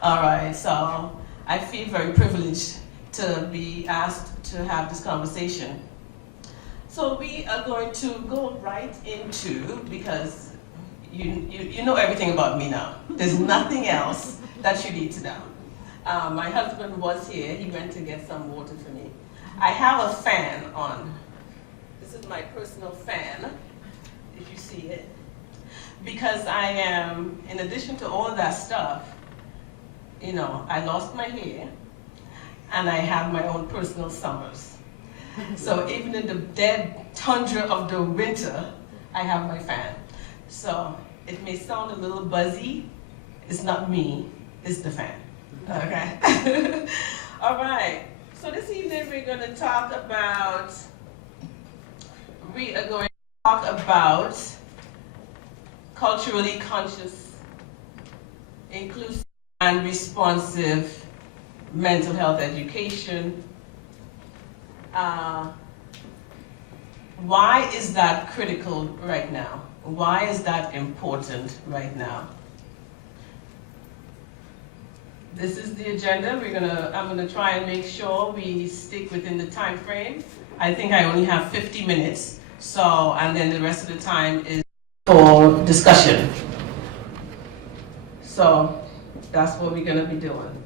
All right, so I feel very privileged to be asked to have this conversation. So we are going to go right into, because you know everything about me now. There's nothing else that you need to know. My husband was here. He went to get some water for me. I have a fan on. This is my personal fan, if you see it. Because I am, in addition to all of that stuff, you know, I lost my hair, and I have my own personal summers. So even in the dead tundra of the winter, I have my fan. So it may sound a little buzzy. It's not me, it's the fan. Okay? All right. So this evening we are going to talk about culturally conscious, inclusive, and responsive mental health education. Why is that critical right now? Why is that important right now? This is the agenda. I'm gonna try and make sure we stick within the time frame. I think I only have 50 minutes, and then the rest of the time is for discussion. So that's what we're gonna be doing.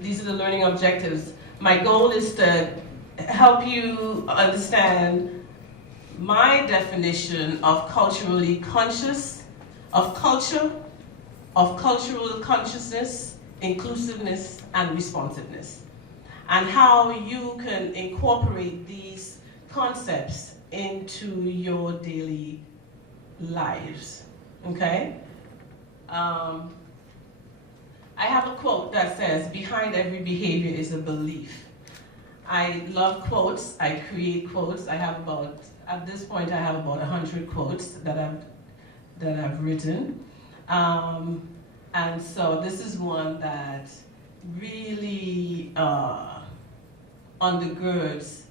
These are the learning objectives. My goal is to help you understand my definition of culturally conscious, of culture, of cultural consciousness, inclusiveness, and responsiveness, and how you can incorporate these concepts into your daily lives, okay? I have a quote that says, "Behind every behavior is a belief." I love quotes. I create quotes. At this point, I have about 100 quotes that I've written. And so this is one that really undergirds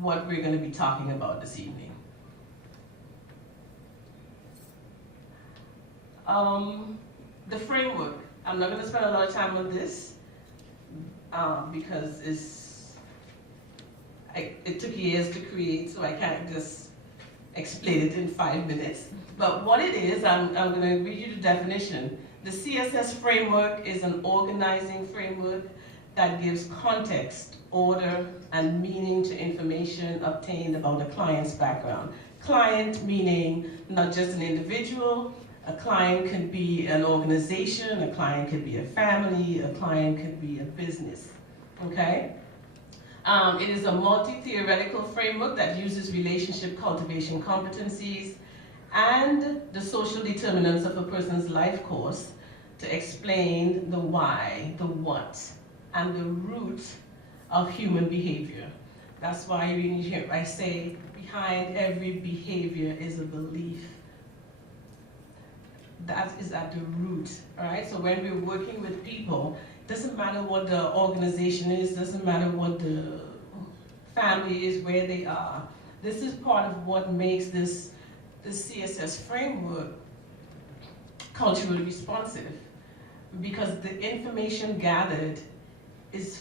what we're going to be talking about this evening. The framework. I'm not going to spend a lot of time on this because it took years to create, so I can't just explain it in 5 minutes. But what it is, I'm going to read you the definition. The CSS framework is an organizing framework that gives context, order, and meaning to information obtained about a client's background. Client meaning not just an individual. A client could be an organization, a client could be a family, a client could be a business, okay? It is a multi-theoretical framework that uses relationship cultivation competencies and the social determinants of a person's life course to explain the why, the what, and the root of human behavior. That's why I say behind every behavior is a belief. That is at the root, all right? So when we're working with people, doesn't matter what the organization is, doesn't matter what the family is, where they are. This is part of what makes this CSS framework culturally responsive, because the information gathered is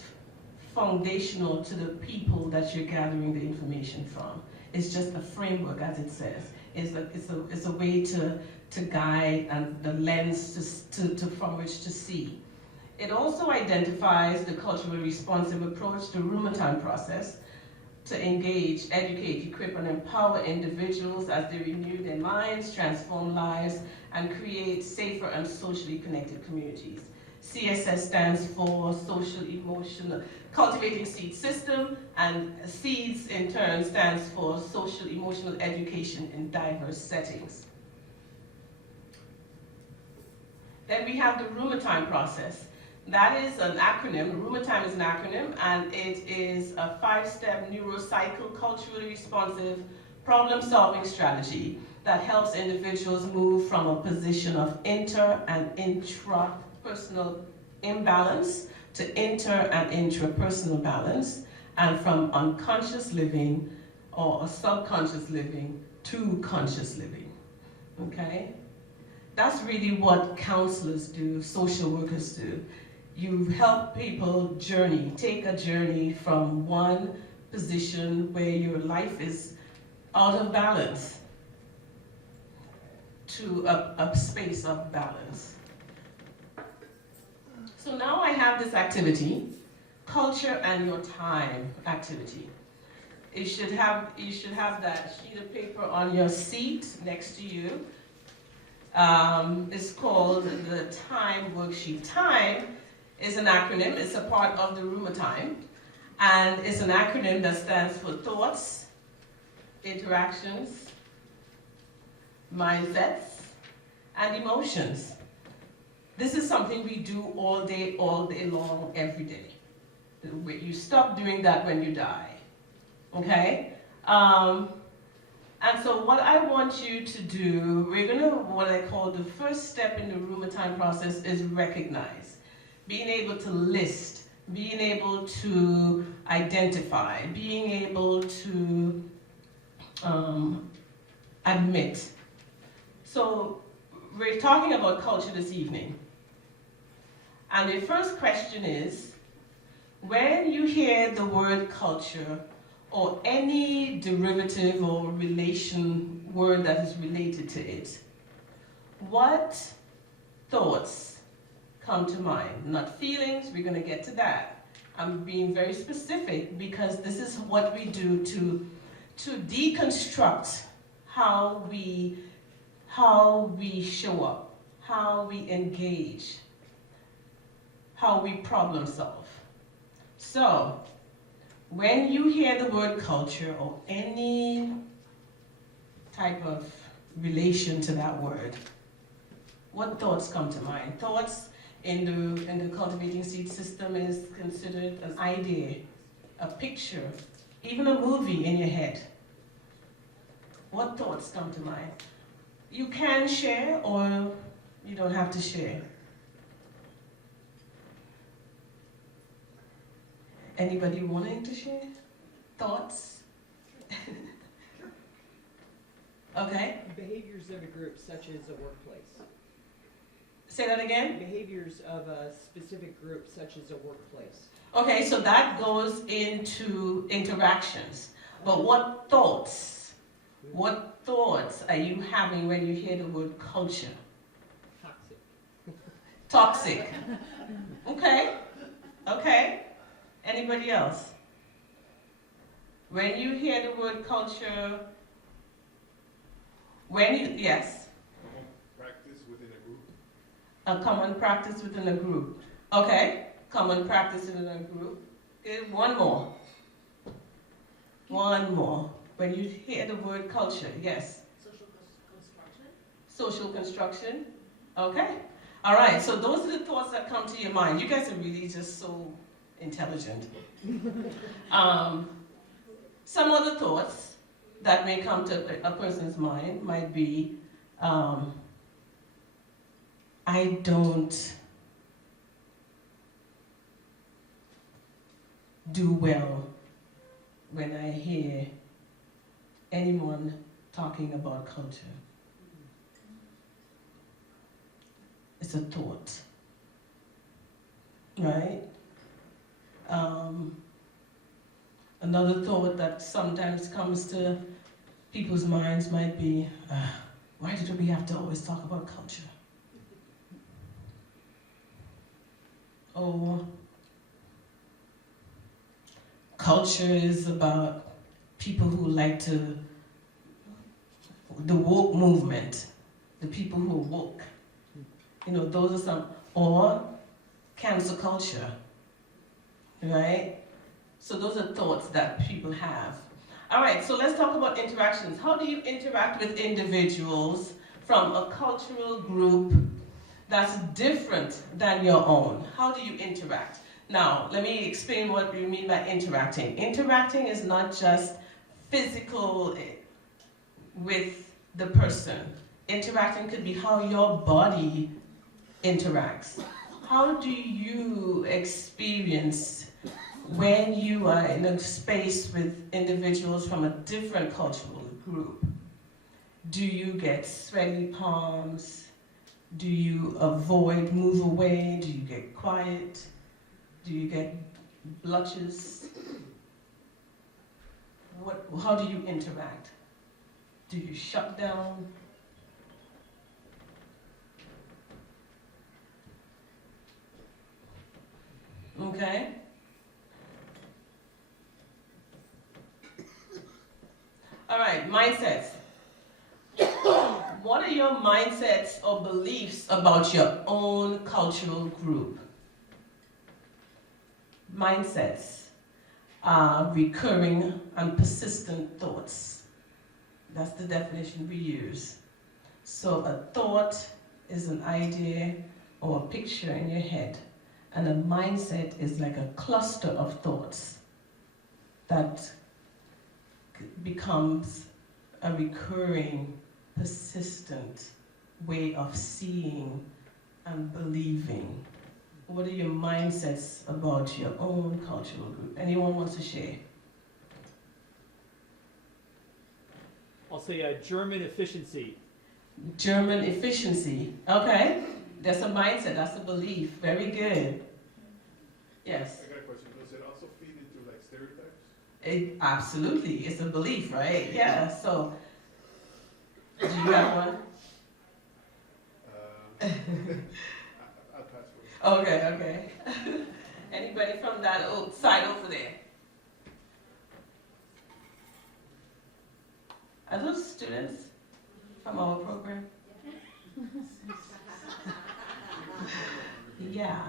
foundational to the people that you're gathering the information from. It's just a framework, as it says. It's a way to guide and the lens from which to see. It also identifies the culturally responsive approach to Roomertime process to engage, educate, equip, and empower individuals as they renew their minds, transform lives, and create safer and socially connected communities. CSS stands for social emotional, cultivating seed system, and SEEDS in turn stands for social emotional education in diverse settings. Then we have the Roomertime process. That is an acronym. Roomertime is an acronym, and it is a 5-step neurocycle, culturally responsive problem-solving strategy that helps individuals move from a position of inter- and intrapersonal imbalance to inter- and intrapersonal balance, and from unconscious living or subconscious living to conscious living. Okay? that's really what counselors do, social workers do. You help people take a journey from one position where your life is out of balance to a space of balance. So now I have this activity, culture and your time activity. You should have that sheet of paper on your seat next to you. It's called the time worksheet. Time is an acronym. It's a part of the room of time. And it's an acronym that stands for thoughts, interactions, mindsets, and emotions. This is something we do all day long, every day. You stop doing that when you die, okay? And so what I want you to do, what I call the first step in the room of time process is recognize. Being able to list, being able to identify, being able to admit. So we're talking about culture this evening. And the first question is, when you hear the word culture or any derivative or relation word that is related to it, what thoughts come to mind? Not feelings, we're going to get to that. I'm being very specific because this is what we do to deconstruct how we show up, how we engage, how we problem solve. So, when you hear the word culture or any type of relation to that word, what thoughts come to mind? Thoughts in the cultivating seed system is considered an idea, a picture, even a movie in your head. What thoughts come to mind? You can share or you don't have to share. Anybody wanting to share? Thoughts? Okay. Behaviors of a group, such as a workplace. Say that again? Behaviors of a specific group, such as a workplace. Okay, so that goes into interactions. But what thoughts are you having when you hear the word culture? Toxic. Okay. Anybody else? When you hear the word culture, yes? Practice within a group. A common practice within a group. Okay, common practice within a group. Good, one more. When you hear the word culture, yes? Social construction. Social construction. Okay. All right, so those are the thoughts that come to your mind. You guys are really just so intelligent. Some other thoughts that may come to a person's mind might be, I don't do well when I hear anyone talking about culture. It's a thought, right? Another thought that sometimes comes to people's minds might be, why do we have to always talk about culture? Or culture is about people who like the woke movement, the people who are woke. Those are some, or cancel culture, right? So those are thoughts that people have. All right, so let's talk about interactions. How do you interact with individuals from a cultural group that's different than your own? How do you interact? Now, let me explain what we mean by interacting. Interacting is not just physical with the person. Interacting could be how your body interacts. How do you experience when you are in a space with individuals from a different cultural group? Do you get sweaty palms? Do you avoid, move away? Do you get quiet? Do you get blushes? How do you interact? Do you shut down? Okay? All right, mindsets. What are your mindsets or beliefs about your own cultural group? Mindsets are recurring and persistent thoughts. That's the definition we use. So a thought is an idea or a picture in your head, and a mindset is like a cluster of thoughts that becomes a recurring, persistent way of seeing and believing. What are your mindsets about your own cultural group? Anyone wants to share? I'll say German efficiency. German efficiency. Okay. That's a mindset, that's a belief. Very good. Yes. I got a question. Does it also feed into like stereotypes? Absolutely. It's a belief, right? Yeah. So, do you have one? I'll pass for it. Okay, okay. Anybody from that side over there? Are those students from our program? Yeah.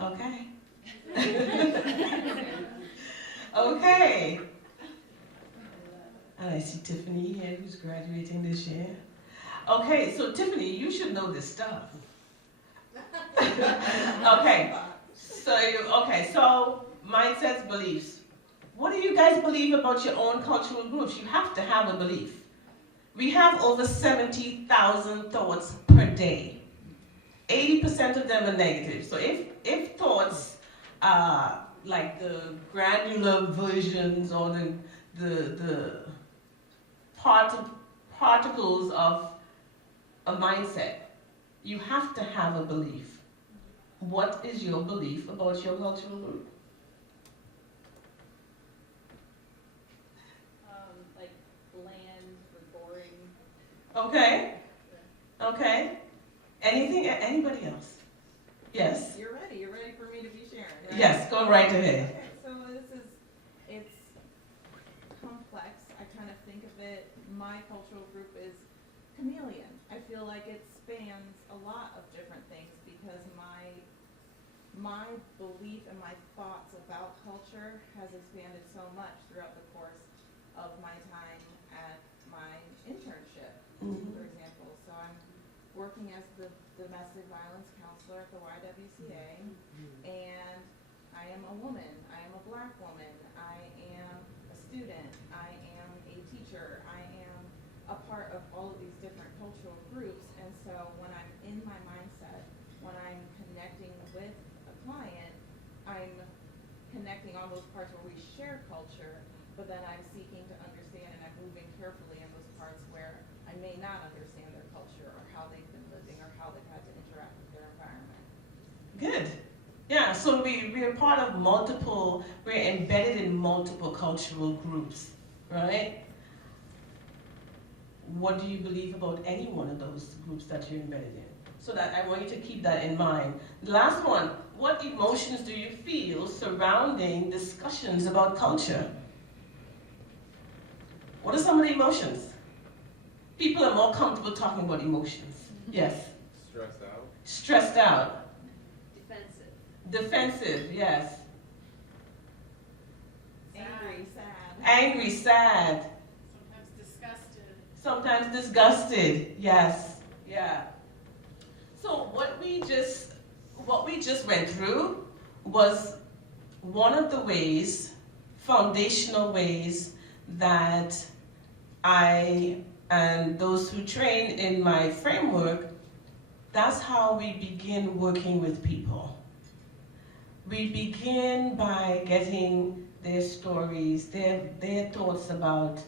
Okay. Okay. And I see Tiffany here who's graduating this year. Okay, so Tiffany, you should know this stuff. Okay. So mindsets, beliefs. What do you guys believe about your own cultural groups? You have to have a belief. We have over 70,000 thoughts per day. 80% of them are negative. So if thoughts are like the granular versions or the particles of a mindset, you have to have a belief. What is your belief about your cultural group? Like bland or boring. Okay. Okay. Anybody else? Yes. You're ready for me to be sharing, right? Yes, go right ahead. Okay, so it's complex. I kind of think of it, my cultural group is chameleon. I feel like it spans a lot of different things because my belief and my thoughts about culture has expanded so much throughout the course of my time at my internship, for example. So I'm working as the domestic violence counselor at the YWCA, and I am a woman, I am a black woman, I am a student, I am a teacher, I am a part of all of these different cultural groups, and so when I'm in my mindset, when I'm connecting with a client, I'm connecting on those parts where we share culture, but then I'm seeking to understand and I'm moving carefully in those parts where I may not understand their culture or how they've been living or how they've had to interact with their environment. Good. Yeah, so we're part of multiple, we're embedded in multiple cultural groups, right? What do you believe about any one of those groups that you're embedded in? So that I want you to keep that in mind. The last one, what emotions do you feel surrounding discussions about culture? What are some of the emotions? People are more comfortable talking about emotions. Yes. Stressed out. Stressed out. Defensive. Defensive, yes. Angry, sad. Angry, sad. Sometimes disgusted. Sometimes disgusted, yes. Yeah. So what we just went through was one of the ways, foundational ways, that I and those who train in my framework, that's how we begin working with people. We begin by getting their stories, their thoughts about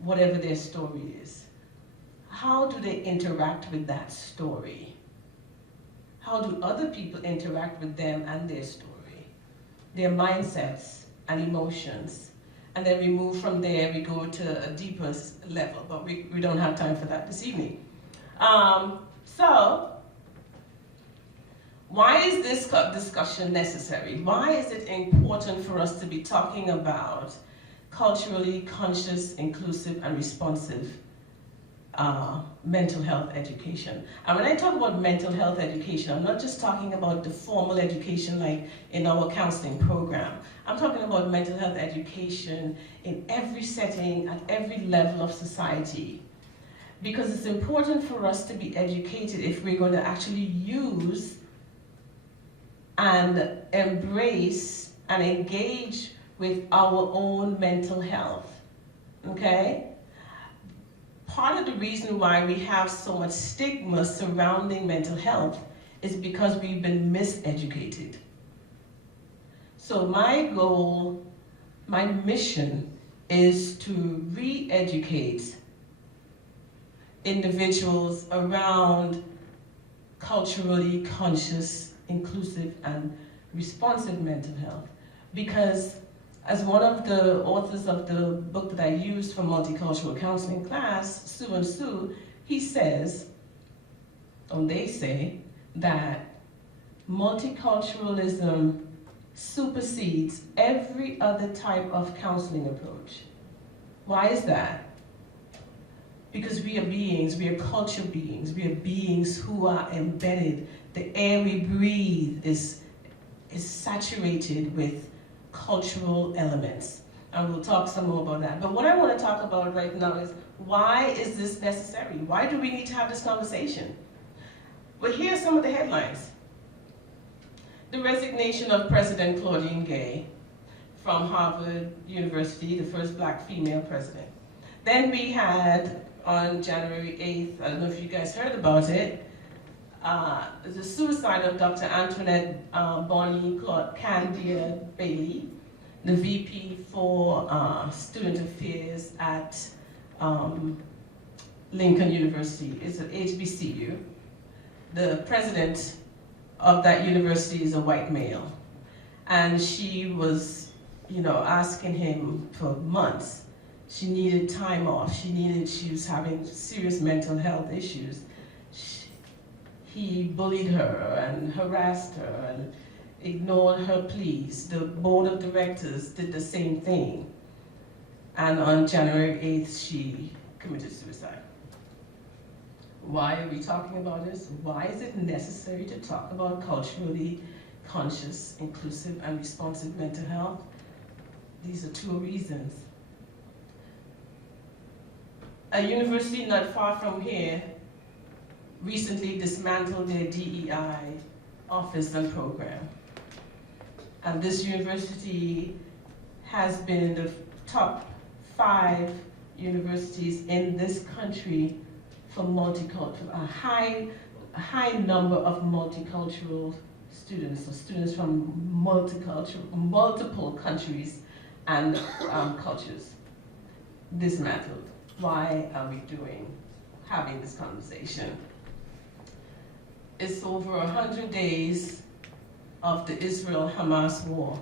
whatever their story is. how do they interact with that story? How do other people interact with them and their story, their mindsets and emotions? And then we move from there, we go to a deeper level, but we don't have time for that this evening. So, why is this discussion necessary? Why is it important for us to be talking about culturally conscious, inclusive, and responsive mental health education? And when I talk about mental health education, I'm not just talking about the formal education like in our counseling program. I'm talking about mental health education in every setting, at every level of society. Because it's important for us to be educated if we're going to actually use and embrace and engage with our own mental health, okay? Part of the reason why we have so much stigma surrounding mental health is because we've been miseducated. So my goal, my mission is to re-educate individuals around culturally conscious, inclusive, and responsive mental health. Because as one of the authors of the book that I used for multicultural counseling class, Sue and Sue, he says, or they say, that multiculturalism supersedes every other type of counseling approach. Why is that? Because we are beings, we are culture beings, we are beings who are embedded. The air we breathe is saturated with cultural elements. And we'll talk some more about that. But what I want to talk about right now is, why is this necessary? Why do we need to have this conversation? Well, here are some of the headlines. The resignation of President Claudine Gay from Harvard University, the first black female president. Then we had, on January 8th, I don't know if you guys heard about it, the suicide of Dr. Antoinette Bonnie Candia Bailey, the VP for Student Affairs at Lincoln University. It's at HBCU. The president of that university is a white male. And she was, asking him for months. She needed time off. She was having serious mental health issues. He bullied her and harassed her and ignored her pleas. The board of directors did the same thing. And on January 8th, she committed suicide. Why are we talking about this? Why is it necessary to talk about culturally conscious, inclusive, and responsive mental health? These are two reasons. A university not far from here recently dismantled their DEI office and program. And this university has been in the top 5 universities in this country for multicultural, a high number of multicultural students, so students from multiple countries and cultures, dismantled. Why are we having this conversation? It's over 100 days of the Israel-Hamas war.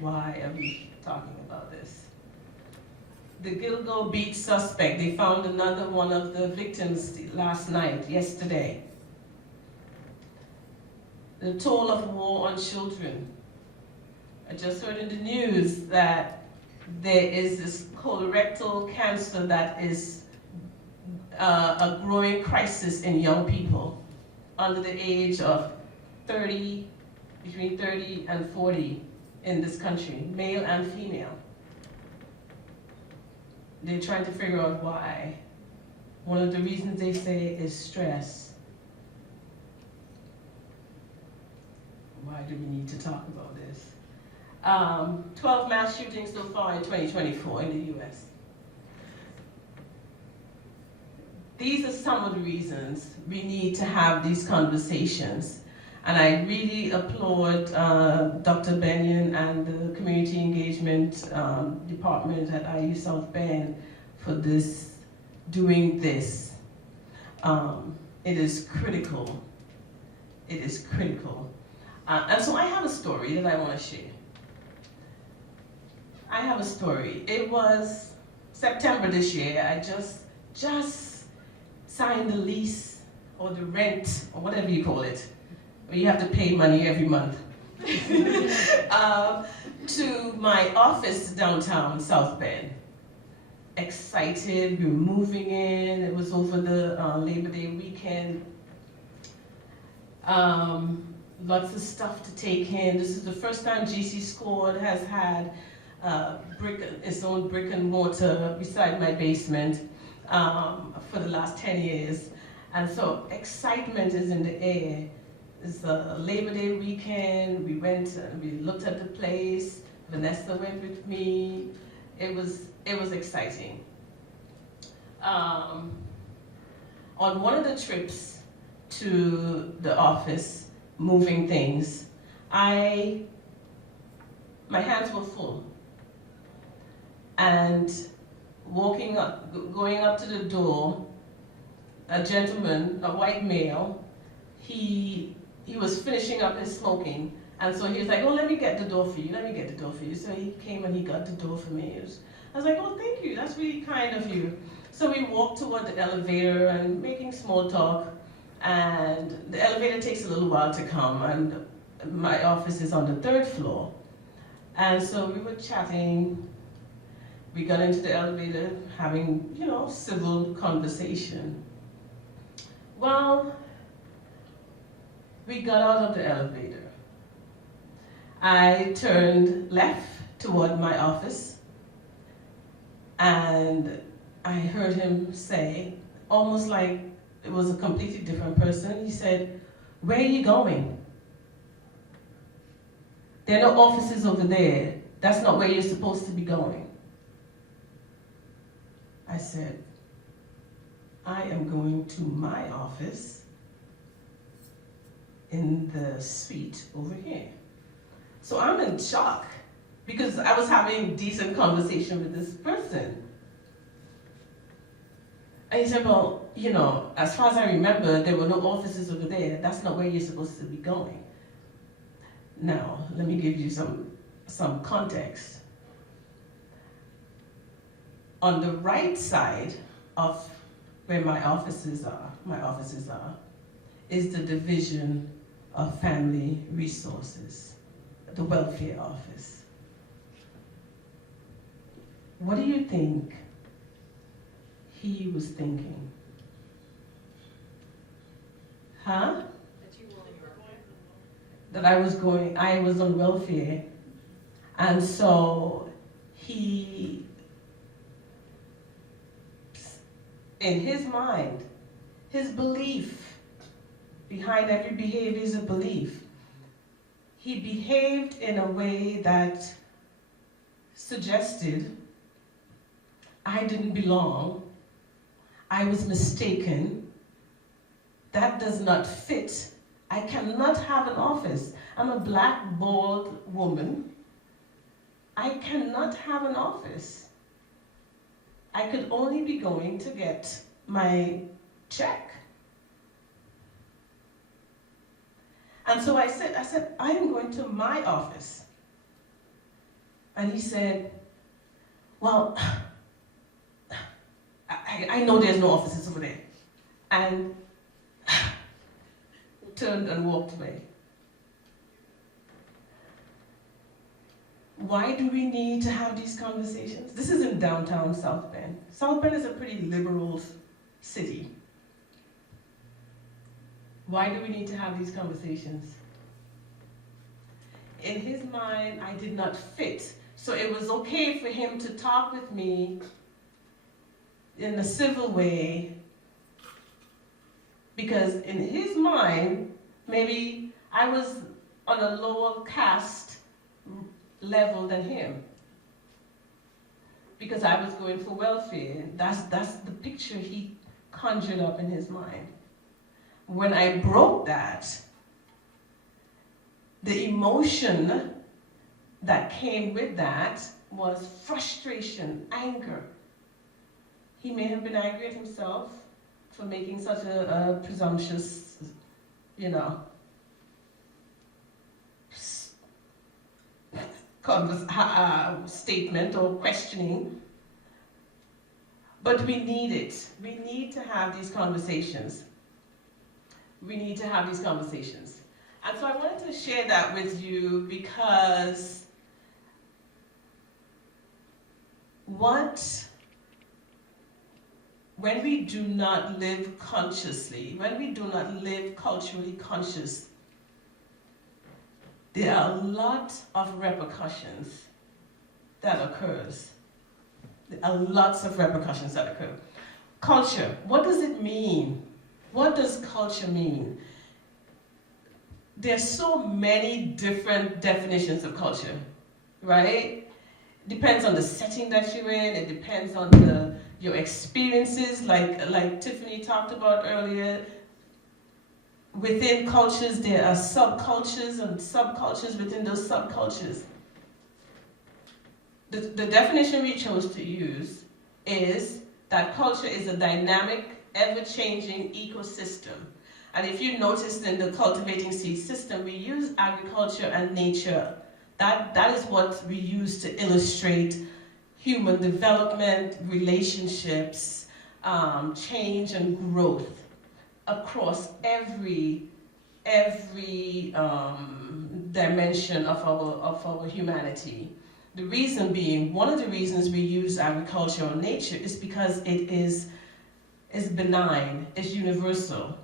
Why are we talking about this? The Gilgo Beach suspect, they found another one of the victims yesterday. The toll of war on children. I just heard in the news that there is this colorectal cancer that is a growing crisis in young people under the age of 30, between 30 and 40 in this country, male and female. They're trying to figure out why. One of the reasons they say is stress. Why do we need to talk about this? 12 mass shootings so far in 2024 in the US. These are some of the reasons we need to have these conversations. And I really applaud Dr. Benyon and the Community Engagement Department at IU South Bend for doing this. It is critical. It is critical. And so I have a story that I want to share. I have a story. It was September this year. I just signed the lease or the rent or whatever you call it, where you have to pay money every month, to my office downtown South Bend. Excited, we were moving in. It was over the Labor Day weekend. Lots of stuff to take in. This is the first time GC Squad has had its own brick and mortar beside my basement for the last 10 years. And so excitement is in the air. It's the Labor Day weekend. We went and we looked at the place. Vanessa went with me. It was exciting. On one of the trips to the office, moving things, my hands were full. And going up to the door, a gentleman, a white male, he was finishing up his smoking, and so he was like, "Oh, let me get the door for you. Let me get the door for you." So he came and he got the door for me. I was like, "Oh, thank you. That's really kind of you." So we walked toward the elevator and making small talk, and the elevator takes a little while to come, and my office is on the 3rd floor. And so we were chatting. We got into the elevator, having, civil conversation. Well, we got out of the elevator. I turned left toward my office, and I heard him say, almost like it was a completely different person, he said, "Where are you going? There are no offices over there. That's not where you're supposed to be going." I said, "I am going to my office in the suite over here." So I'm in shock because I was having decent conversation with this person. And he said, "Well, as far as I remember, there were no offices over there. That's not where you're supposed to be going." Now, let me give you some context. On the right side of where my offices are, is the Division of Family Resources, the welfare office. What do you think he was thinking? Huh? That I was on welfare, and so he, in his mind, his belief behind every behavior is a belief. He behaved in a way that suggested I didn't belong, I was mistaken, that does not fit, I cannot have an office. I'm a black, bald woman. I cannot have an office. I could only be going to get my check. And so I said, "I am going to my office." And he said, "Well, I know there's no offices over there." And turned and walked away. Why do we need to have these conversations? This is in downtown South Bend. South Bend is a pretty liberal city. Why do we need to have these conversations? In his mind, I did not fit. So it was okay for him to talk with me in a civil way, because in his mind, maybe I was on a lower caste level than him, because I was going for welfare. That's the picture he conjured up in his mind. When I broke that, the emotion that came with that was frustration, anger. He may have been angry at himself for making such a presumptuous, you know, statement or questioning. But we need it. We need to have these conversations. We need to have these conversations. And so I wanted to share that with you because when we do not live consciously, when we do not live culturally conscious, there are a lot of repercussions that occurs. There are lots of repercussions that occur. Culture, what does it mean? What does culture mean? There's so many different definitions of culture, right? Depends on the setting that you're in, it depends on your experiences, like Tiffany talked about earlier. Within cultures, there are subcultures and subcultures within those subcultures. The definition we chose to use is that culture is a dynamic, ever-changing ecosystem. And if you noticed in the cultivating seed system, we use agriculture and nature. That is what we use to illustrate human development, relationships, change and growth across every dimension of our humanity. The reason being, one of the reasons we use agriculture or nature is because it is benign, it's universal.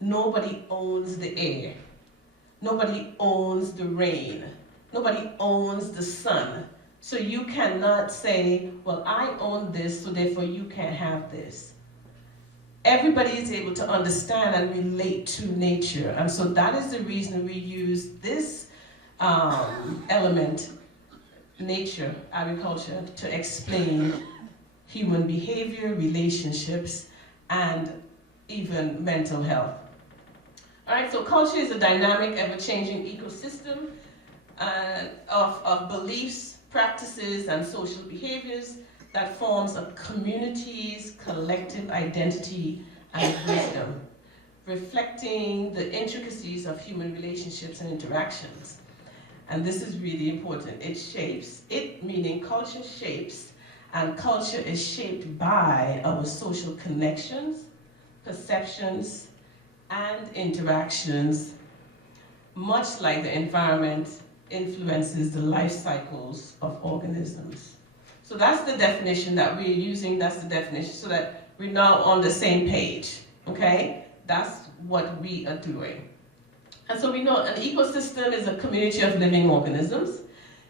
Nobody owns the air. Nobody owns the rain. Nobody owns the sun. So you cannot say, well, I own this, so therefore you can't have this. Everybody is able to understand and relate to nature. And so that is the reason we use this element, nature, agriculture, to explain human behavior, relationships, and even mental health. All right, so culture is a dynamic, ever-changing ecosystem of beliefs, practices, and social behaviors that forms a community's collective identity and wisdom, reflecting the intricacies of human relationships and interactions. And this is really important. It shapes, it meaning culture shapes, and culture is shaped by our social connections, perceptions, and interactions, much like the environment influences the life cycles of organisms. So that's the definition that we're using, that's the definition, so that we're now on the same page, okay? That's what we are doing. And so we know an ecosystem is a community of living organisms,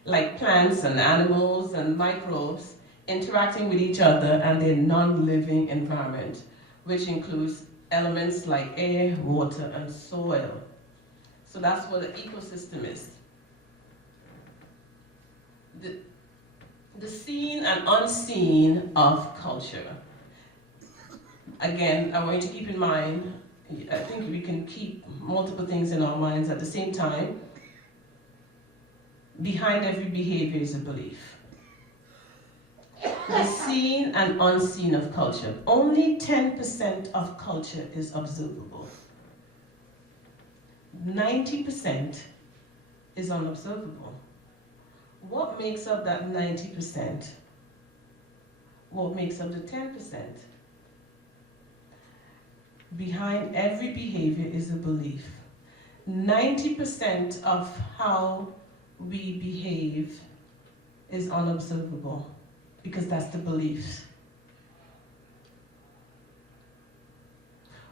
like plants and animals and microbes, interacting with each other and their non-living environment, which includes elements like air, water, and soil. So that's what an ecosystem is. The seen and unseen of culture. Again, I want you to keep in mind, I think we can keep multiple things in our minds at the same time. Behind every behavior is a belief. The seen and unseen of culture. Only 10% of culture is observable. 90% is unobservable. What makes up that 90%? What makes up the 10%? Behind every behavior is a belief. 90% of how we behave is unobservable, because that's the beliefs.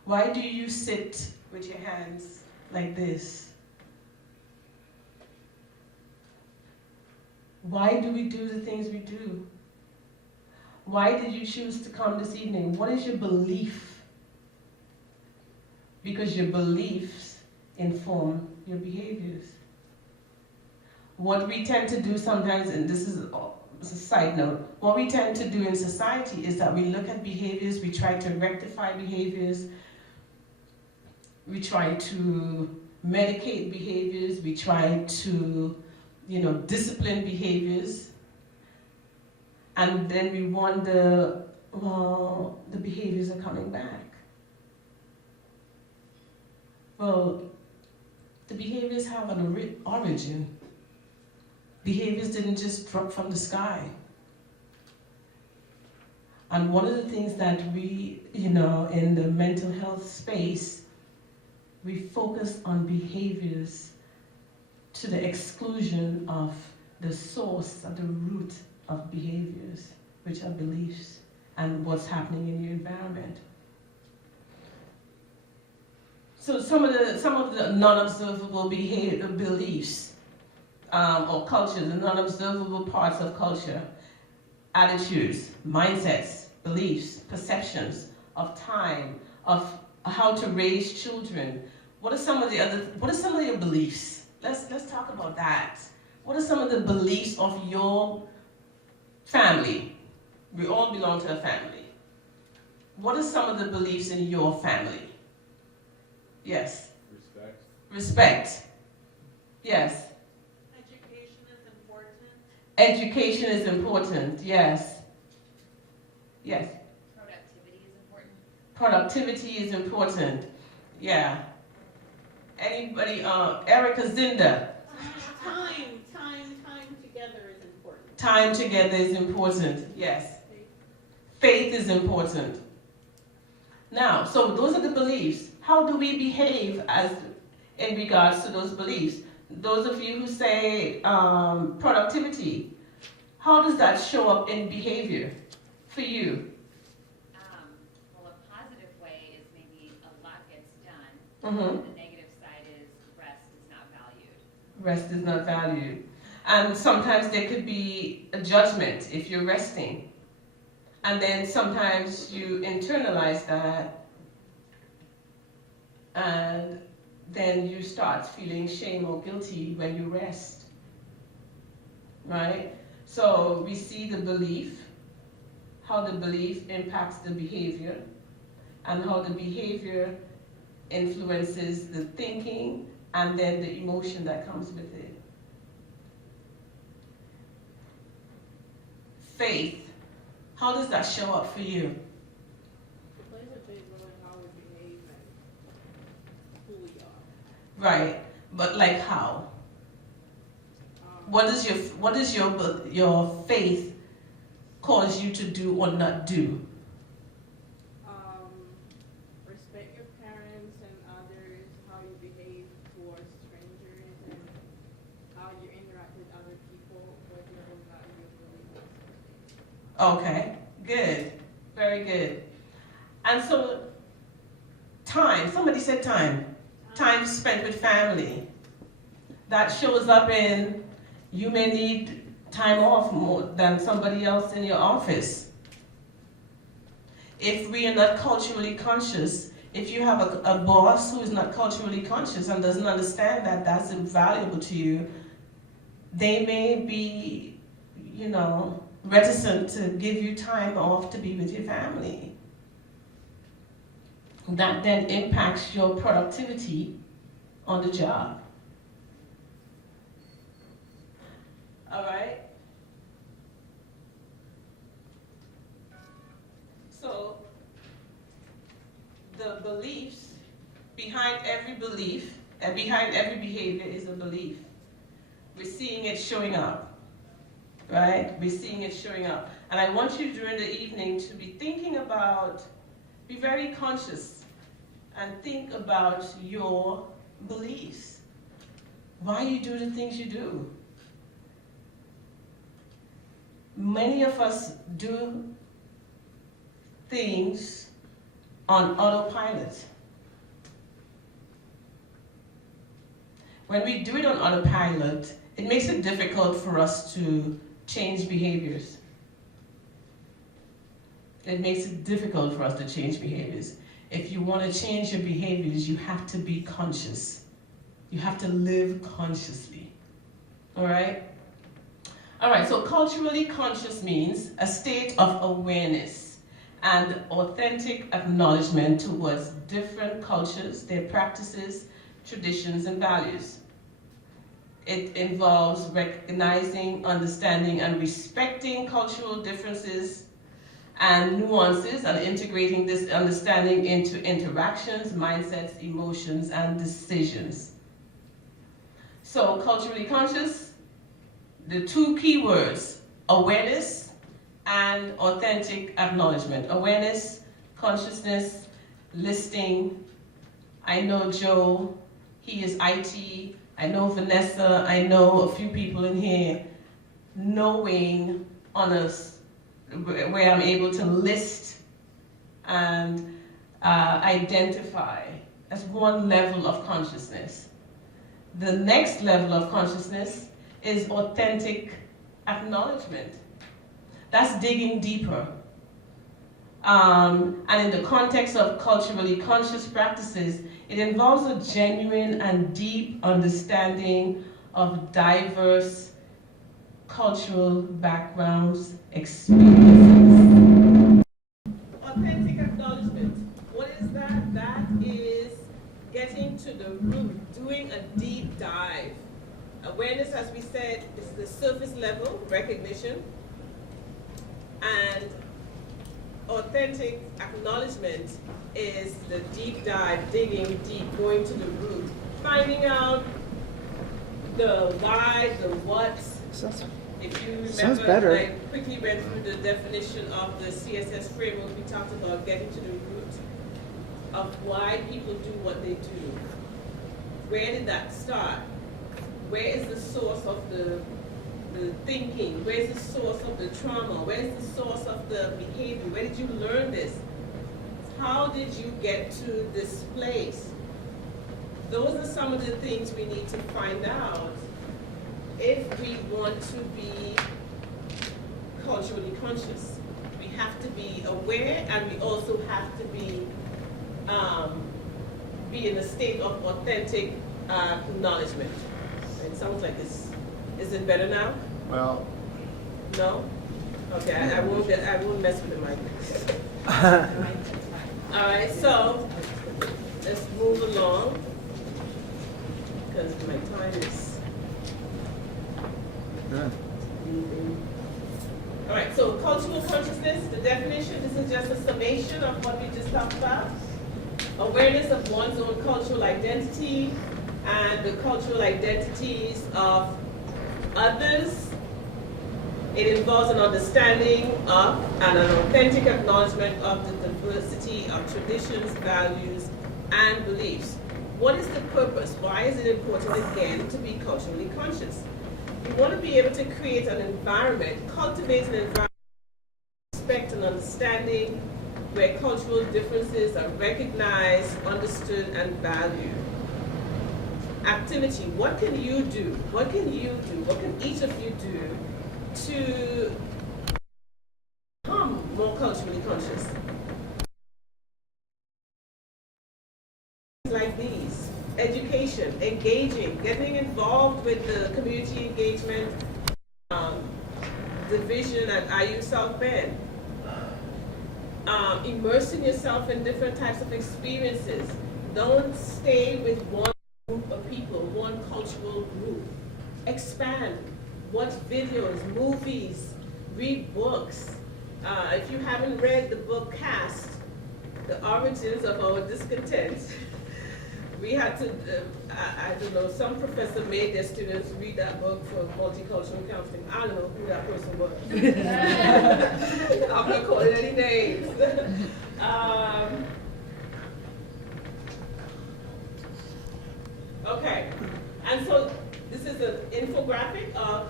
Why do you sit with your hands like this? Why do we do the things we do? Why did you choose to come this evening? What is your belief? Because your beliefs inform your behaviors. What we tend to do sometimes, and this is a side note, what we tend to do in society is that we look at behaviors, we try to rectify behaviors, we try to medicate behaviors, we try to, discipline behaviors, and then we wonder, well, the behaviors are coming back. Well, the behaviors have an origin. Behaviors didn't just drop from the sky. And one of the things that we, in the mental health space, we focus on behaviors to the exclusion of the source of the root of behaviors, which are beliefs and what's happening in your environment. So some of the non-observable beliefs or culture, the non-observable parts of culture, attitudes, mindsets, beliefs, perceptions of time, of how to raise children. What are some of your beliefs? Let's talk about that. What are some of the beliefs of your family? We all belong to a family. What are some of the beliefs in your family? Yes. Respect. Respect. Yes. Education is important. Education is important. Yes. Yes. Productivity is important. Productivity is important. Yeah. Anybody? Erica Zinda. Time together is important. Time together is important. Yes. Faith is important. Now, so those are the beliefs. How do we behave in regards to those beliefs? Those of you who say productivity, how does that show up in behavior for you? Well, a positive way is maybe a lot gets done. Mm-hmm. The negative side is rest is not valued. Rest is not valued. And sometimes there could be a judgment if you're resting. And then sometimes you internalize that, and then you start feeling shame or guilty when you rest. Right? So we see the belief, how the belief impacts the behavior, and how the behavior influences the thinking and then the emotion that comes with it. Faith, how does that show up for you? It plays a big role in how we behave and who we are. Right, but like how? What does your faith cause you to do or not do? Respect your parents and others, how you behave towards strangers, and how you interact with other people, what your own value beliefs. Okay, good, very good. And so, time, somebody said time spent with family. That shows up in, you may need time off more than somebody else in your office. If we are not culturally conscious, if you have a boss who is not culturally conscious and doesn't understand that that's invaluable to you, they may be, reticent to give you time off to be with your family. That then impacts your productivity on the job. All right? So, the beliefs, behind every belief and behind every behavior is a belief. We're seeing it showing up. Right? We're seeing it showing up. And I want you during the evening to be thinking about, be very conscious and think about your beliefs. Why you do the things you do. Many of us do things on autopilot. When we do it on autopilot, it makes it difficult for us to change behaviors. It makes it difficult for us to change behaviors. If you want to change your behaviors, you have to be conscious. You have to live consciously. All right? All right, so culturally conscious means a state of awareness and authentic acknowledgement towards different cultures, their practices, traditions, and values. It involves recognizing, understanding, and respecting cultural differences and nuances, and integrating this understanding into interactions, mindsets, emotions, and decisions. So, culturally conscious, the two key words, awareness and authentic acknowledgement. Awareness, consciousness, listing. I know Joe, he is IT. I know Vanessa, I know a few people in here, knowing on us where I'm able to list and identify as one level of consciousness. The next level of consciousness is authentic acknowledgement. That's digging deeper. And in the context of culturally conscious practices, it involves a genuine and deep understanding of diverse cultural backgrounds, experiences. Authentic acknowledgement. What is that? That is getting to the root, doing a deep dive. Awareness, as we said, is the surface level recognition, and authentic acknowledgement is the deep dive, digging deep, going to the root, finding out the why, the what. If you remember, I quickly read through the definition of the CSS framework. We talked about getting to the root of why people do what they do. Where did that start? Where is the source of the thinking? Where is the source of the trauma? Where is the source of the behavior? Where did you learn this? How did you get to this place? Those are some of the things we need to find out if we want to be culturally conscious. We have to be aware, and we also have to be in a state of authentic acknowledgement. It sounds like this. Is it better now? Well. No? Okay, I won't mess with the mic. All right, so let's move along because my time is leaving. All right, so cultural consciousness, the definition, this is just a summation of what we just talked about. Awareness of one's own cultural identity and the cultural identities of others. It involves an understanding of and an authentic acknowledgement of the diversity of traditions, values, and beliefs. What is the purpose? Why is it important, again, to be culturally conscious? We want to be able to create an environment, cultivate an environment of respect and understanding where cultural differences are recognized, understood, and valued. Activity, what can you do? What can you do? What can each of you do to become more culturally conscious? Like these, education, engaging, getting involved with the community engagement division at IU South Bend, immersing yourself in different types of experiences. Don't stay with one group of people, one cultural group. Expand. Watch videos, movies, read books. If you haven't read the book Caste, The Origins of Our Discontent, we had to, I don't know, some professor made their students read that book for multicultural counseling. I don't know who that person was. I'm not calling any names. Okay, and so this is an infographic of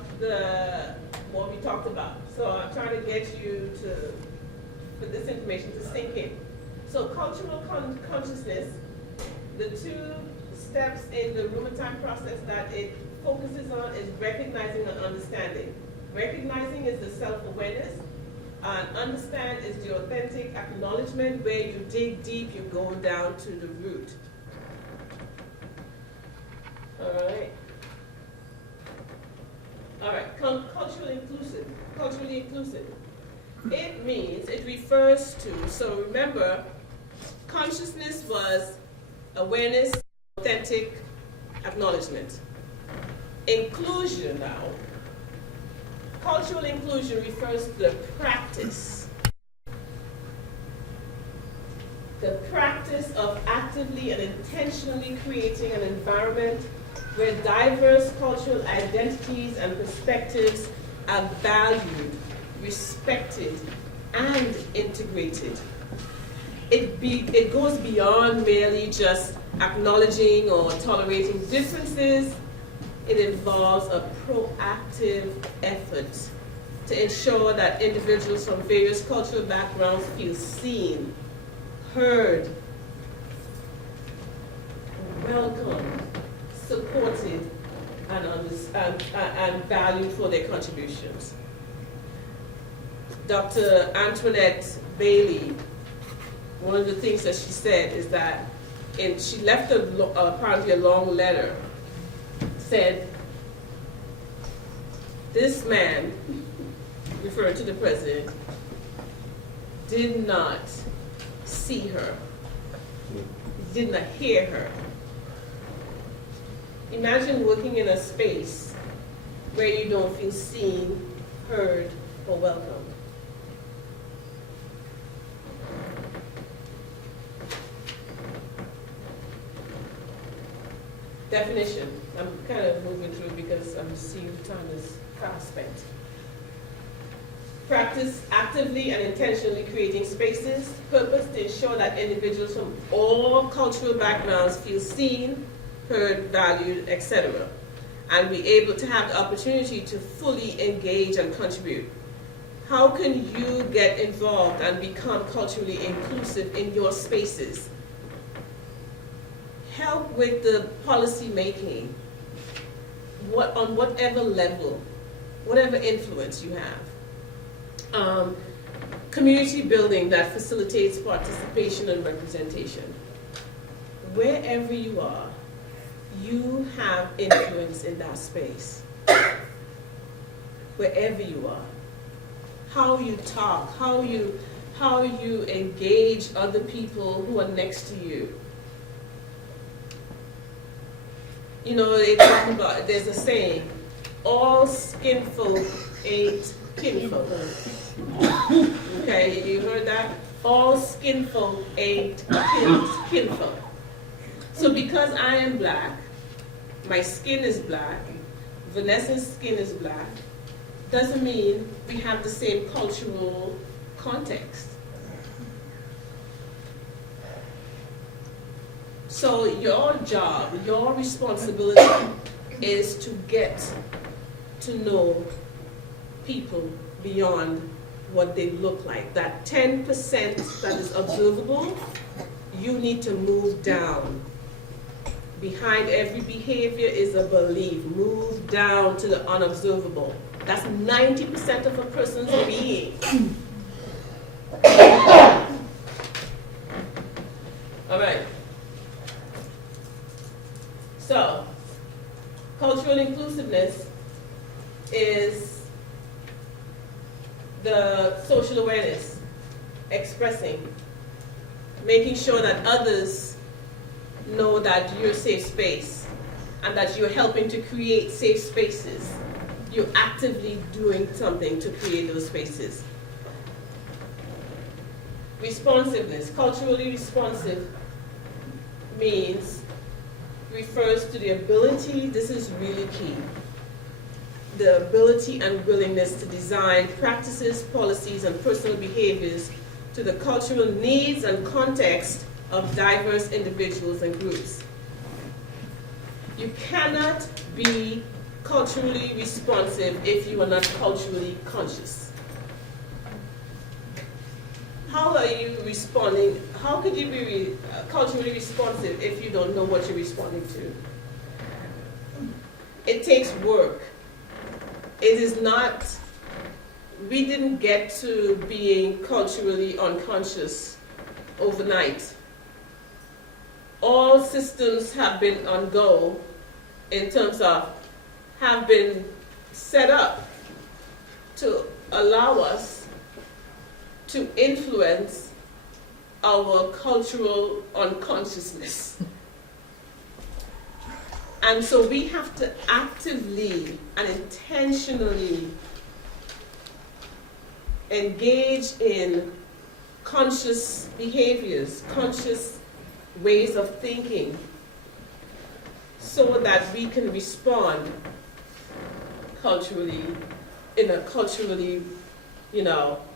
what we talked about. So I'm trying to get you for this information to sink in. So cultural consciousness, the two steps in the Rumentime process that it focuses on is recognizing and understanding. Recognizing is the self-awareness, and understand is the authentic acknowledgement where you dig deep, you go down to the root. All right, culturally inclusive. Culturally inclusive. It means, it refers to, so remember, consciousness was awareness, authentic acknowledgement. Inclusion now. Cultural inclusion refers to the practice the practice of actively and intentionally creating an environment where diverse cultural identities and perspectives are valued, respected, and integrated. It goes beyond merely just acknowledging or tolerating differences. It involves a proactive effort to ensure that individuals from various cultural backgrounds feel seen, heard, welcomed, supported, and valued for their contributions. Dr. Antoinette Bailey, one of the things that she said is that, and she left apparently a long letter, said, this man, referring to the president, did not see her, did not hear her. Imagine working in a space where you don't feel seen, heard, or welcomed. Definition. I'm kind of moving through because I'm seeing time is fast spent. Practice actively and intentionally creating spaces, purpose to ensure that individuals from all cultural backgrounds feel seen, heard, valued, etc., and be able to have the opportunity to fully engage and contribute. How can you get involved and become culturally inclusive in your spaces? Help with the policy making, on whatever level, whatever influence you have. Community building that facilitates participation and representation. Wherever you are, you have influence in that space. Wherever you are. How you talk, how you engage other people who are next to you. You know, they talk about, there's a saying, all skinfolk ain't kinfolk. Okay, you heard that? All skinfolk ain't kinfolk. So because I am black, my skin is black, Vanessa's skin is black, doesn't mean we have the same cultural context. So your job, your responsibility is to get to know people beyond what they look like. That 10% that is observable, you need to move down. Behind every behavior is a belief. Move down to the unobservable. That's 90% of a person's being. All right. So, cultural inclusiveness is the social awareness, expressing, making sure that others know that you're a safe space and that you're helping to create safe spaces. You're actively doing something to create those spaces. Responsiveness, culturally responsive refers to the ability, this is really key, the ability and willingness to design practices, policies, and personal behaviors to the cultural needs and context of diverse individuals and groups. You cannot be culturally responsive if you are not culturally conscious. How are you responding? How could you be culturally responsive if you don't know what you're responding to? It takes work. It is not, we didn't get to being culturally unconscious overnight. All systems have been on go in terms of have been set up to allow us to influence our cultural unconsciousness. And so we have to actively and intentionally engage in conscious behaviors, conscious ways of thinking, so that we can respond culturally, in a culturally,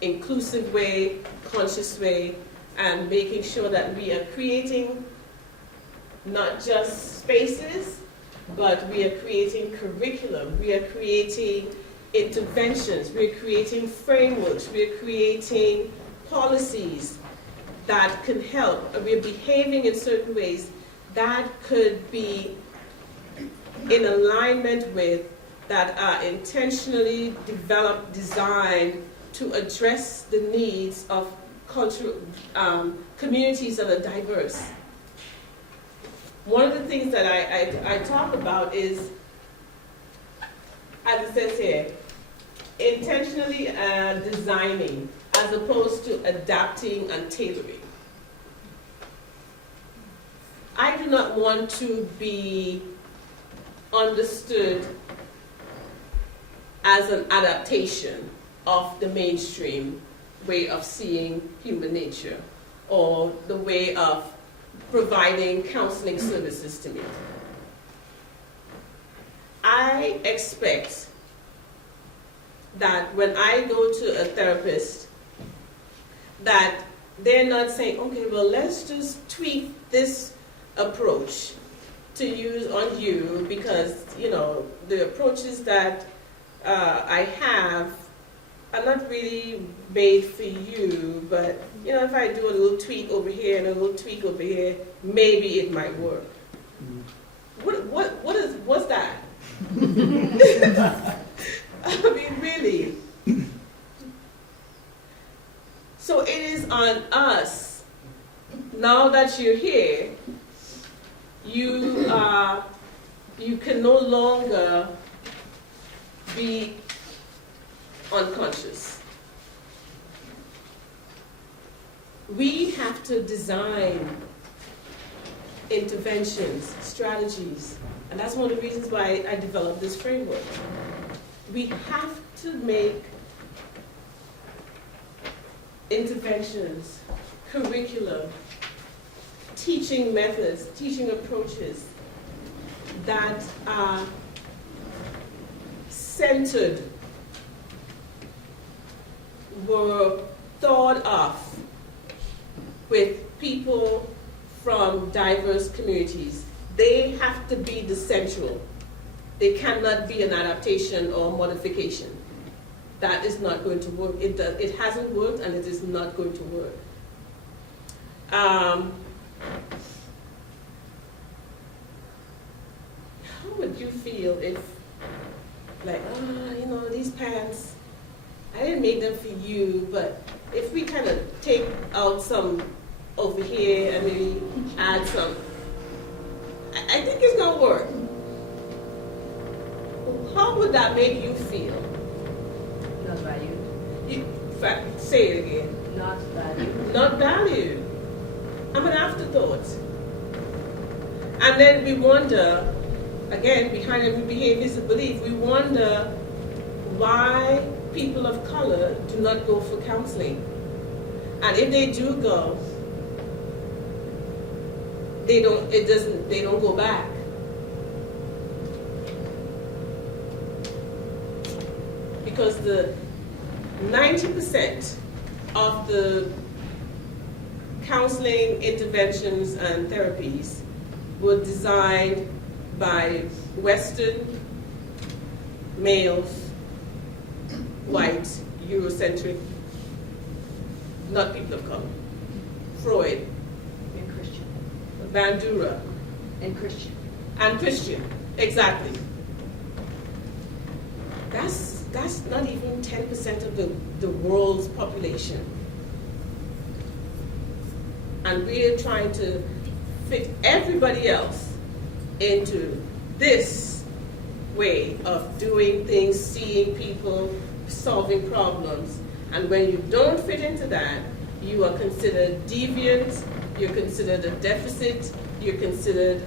inclusive way, conscious way, and making sure that we are creating not just spaces, but we are creating curriculum, we are creating interventions, we are creating frameworks, we are creating policies that can help. We are behaving in certain ways that could be in alignment with, that are intentionally developed, designed to address the needs of cultural communities that are diverse. One of the things that I talk about is, as it says here, intentionally designing as opposed to adapting and tailoring. I do not want to be understood as an adaptation of the mainstream way of seeing human nature or the way of providing counseling services to me. I expect that when I go to a therapist, that they're not saying, okay, well, let's just tweak this approach to use on you because, the approaches that I have are not really made for you, but, if I do a little tweak over here and a little tweak over here, maybe it might work. What's that? I mean, really. So it is on us, now that you're here, you can no longer be unconscious. We have to design interventions, strategies, and that's one of the reasons why I developed this framework. We have to make interventions, curriculum, teaching methods, teaching approaches that are centered, were thought of with people from diverse communities. They have to be the central. They cannot be an adaptation or modification. That is not going to work. It hasn't worked and it is not going to work. How would you feel if, like, these pants, I didn't make them for you, but if we kind of take out some over here and maybe add some, I think it's going to work. How would that make you feel? Not valued. Say it again. Not valued. Not valued. I'm an afterthought. And then we wonder, again, behind every behavior is a belief, we wonder why people of color do not go for counseling. And if they do go, they don't go back. Because the 90% of the counseling interventions and therapies were designed by Western males, white, Eurocentric, not people of color. Freud, And Christian. Bandura, And Christian. and Christian, exactly. That's not even 10% of the world's population. And we're trying to fit everybody else into this way of doing things, seeing people, solving problems. And when you don't fit into that, you are considered deviant, you're considered a deficit, you're considered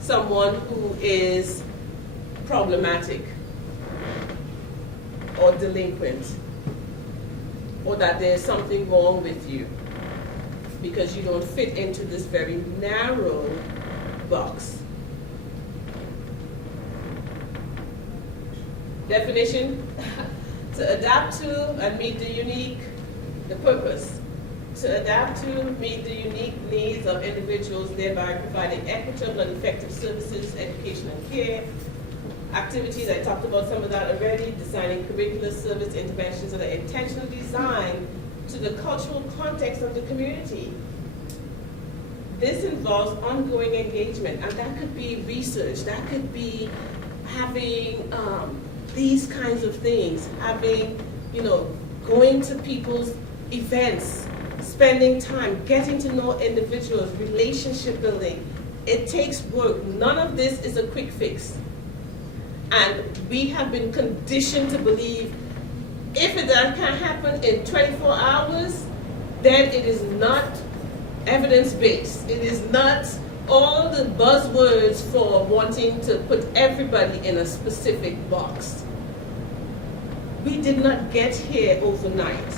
someone who is problematic or delinquent. or that there's something wrong with you because you don't fit into this very narrow box. Definition: to adapt to and meet the purpose. To adapt to meet the unique needs of individuals, thereby providing equitable and effective services, education and care. Activities, I talked about some of that already, designing curricular service interventions that are intentionally designed to the cultural context of the community. This involves ongoing engagement, and that could be research, that could be having these kinds of things, having, going to people's events, spending time, getting to know individuals, relationship building. It takes work. None of this is a quick fix. And we have been conditioned to believe if that can happen in 24 hours, then it is not evidence-based. It is not all the buzzwords for wanting to put everybody in a specific box. We did not get here overnight.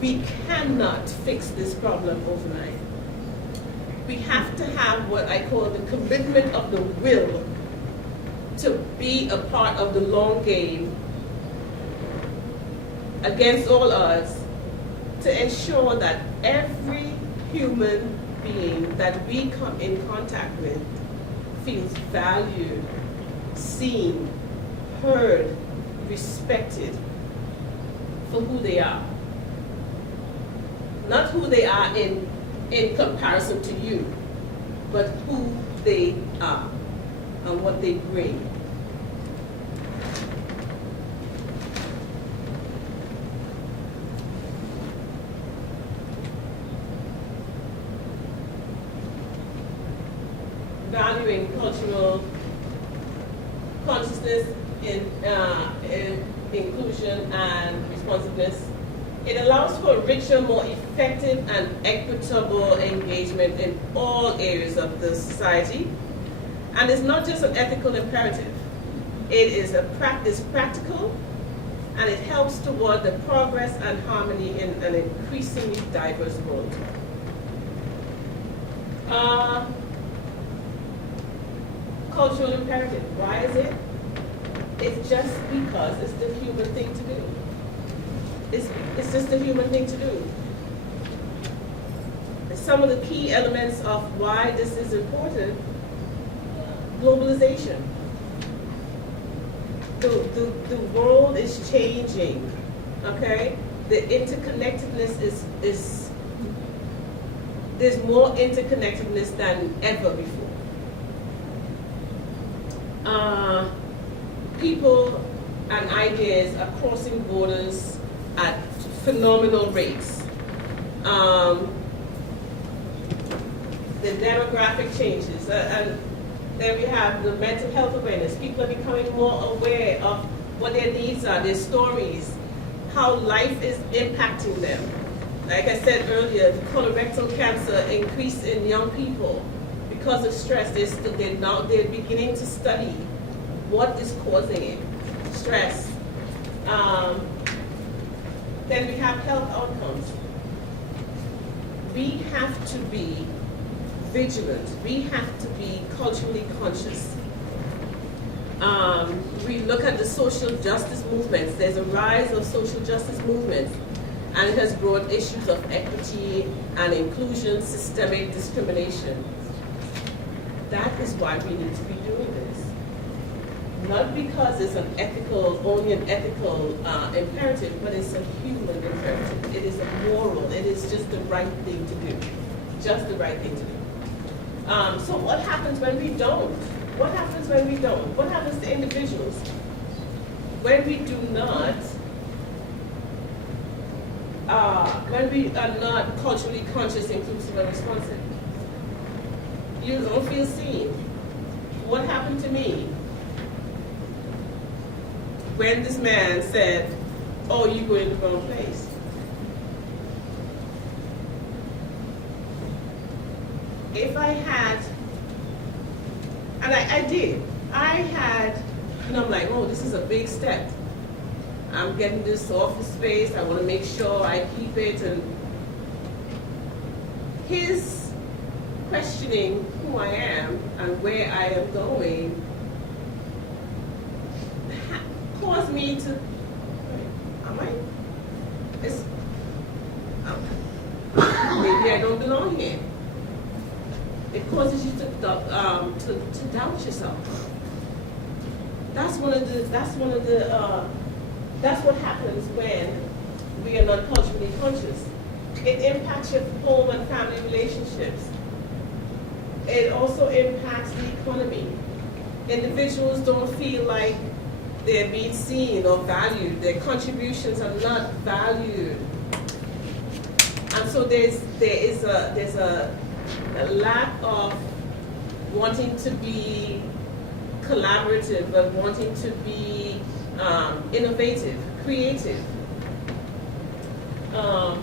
We cannot fix this problem overnight. We have to have what I call the commitment of the will to be a part of the long game against all odds, to ensure that every human being that we come in contact with feels valued, seen, heard, respected for who they are. Not who they are in comparison to you, but who they are and what they bring. Valuing cultural consciousness in inclusion and responsiveness. It allows for richer, more effective and equitable engagement in all areas of the society. And it's not just an ethical imperative. It is practical, and it helps toward the progress and harmony in an increasingly diverse world. Cultural imperative. Why is it? It's just because it's the human thing to do. It's just the human thing to do. Some of the key elements of why this is important: globalization. The world is changing, okay? The interconnectedness is there's more interconnectedness than ever before. People and ideas are crossing borders at phenomenal rates. The demographic changes, and then we have the mental health awareness. People are becoming more aware of what their needs are, their stories, how life is impacting them. Like I said earlier, the colorectal cancer increase in young people because of stress. They're beginning to study what is causing it. Stress. Then we have health outcomes. We have to be vigilant. We have to be culturally conscious. We look at the social justice movements. There's a rise of social justice movements, and it has brought issues of equity and inclusion, systemic discrimination. That is why we need to be doing this. Not because it's only an ethical imperative, but it's a human imperative. It is a moral. It is just the right thing to do. Just the right thing to do. So what happens when we don't? What happens when we don't? What happens to individuals? When we do not, when we are not culturally conscious, inclusive, and responsive, you don't feel seen. What happened to me? When this man said, "Oh, you were in the wrong place." If I had, and I did, I'm like, oh, this is a big step. I'm getting this office space, I want to make sure I keep it, and his questioning who I am and where I am going caused me to, am I? It's, maybe I don't belong here. It causes you to doubt yourself. That's what happens when we are not culturally conscious. It impacts your home and family relationships. It also impacts the economy. Individuals don't feel like they're being seen or valued. Their contributions are not valued. And so there's a lack of wanting to be collaborative, of wanting to be innovative, creative. A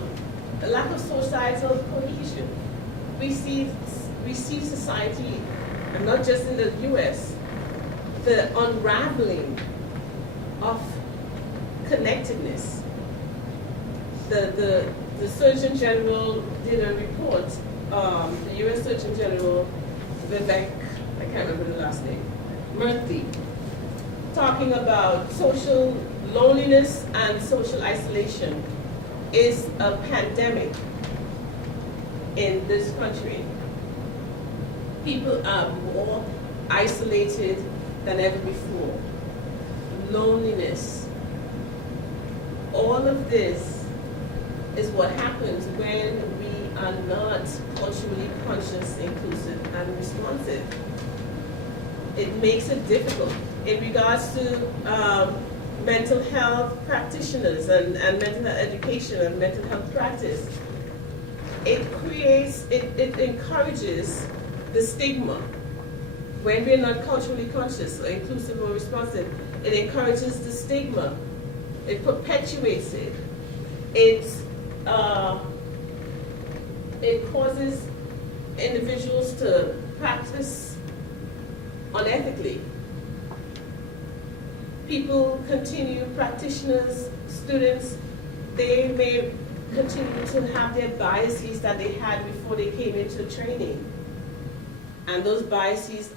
lack of societal cohesion. We see society, and not just in the U.S., the unraveling of connectedness. The Surgeon General did a report, the U.S. Surgeon General, Vivek, I can't remember the last name, Murthy, talking about social loneliness and social isolation is a pandemic in this country. People are more isolated than ever before. Loneliness. All of this is what happens when we are not culturally conscious, inclusive, and responsive. It makes it difficult. In regards to mental health practitioners and mental health education and mental health practice, it encourages the stigma. When we're not culturally conscious or inclusive or responsive, it encourages the stigma. It perpetuates it. It causes individuals to practice unethically. People continue, practitioners, students, they may continue to have their biases that they had before they came into training. And those biases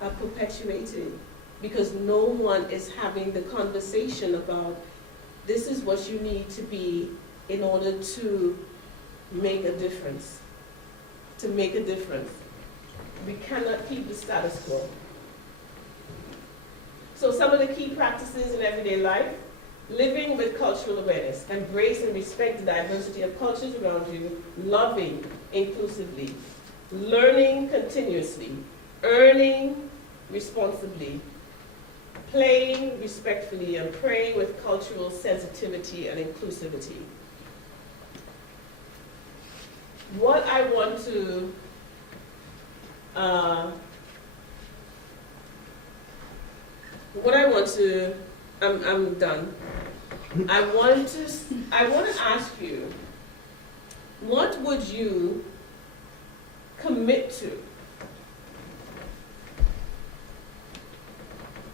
are perpetuated because no one is having the conversation about this is what you need to be in order to make a difference. To make a difference. We cannot keep the status quo. So some of the key practices in everyday life: living with cultural awareness, embrace and respect the diversity of cultures around you, loving inclusively, learning continuously, earning responsibly, playing respectfully, and praying with cultural sensitivity and inclusivity. What I want to I'm done. I want to ask you, what would you commit to?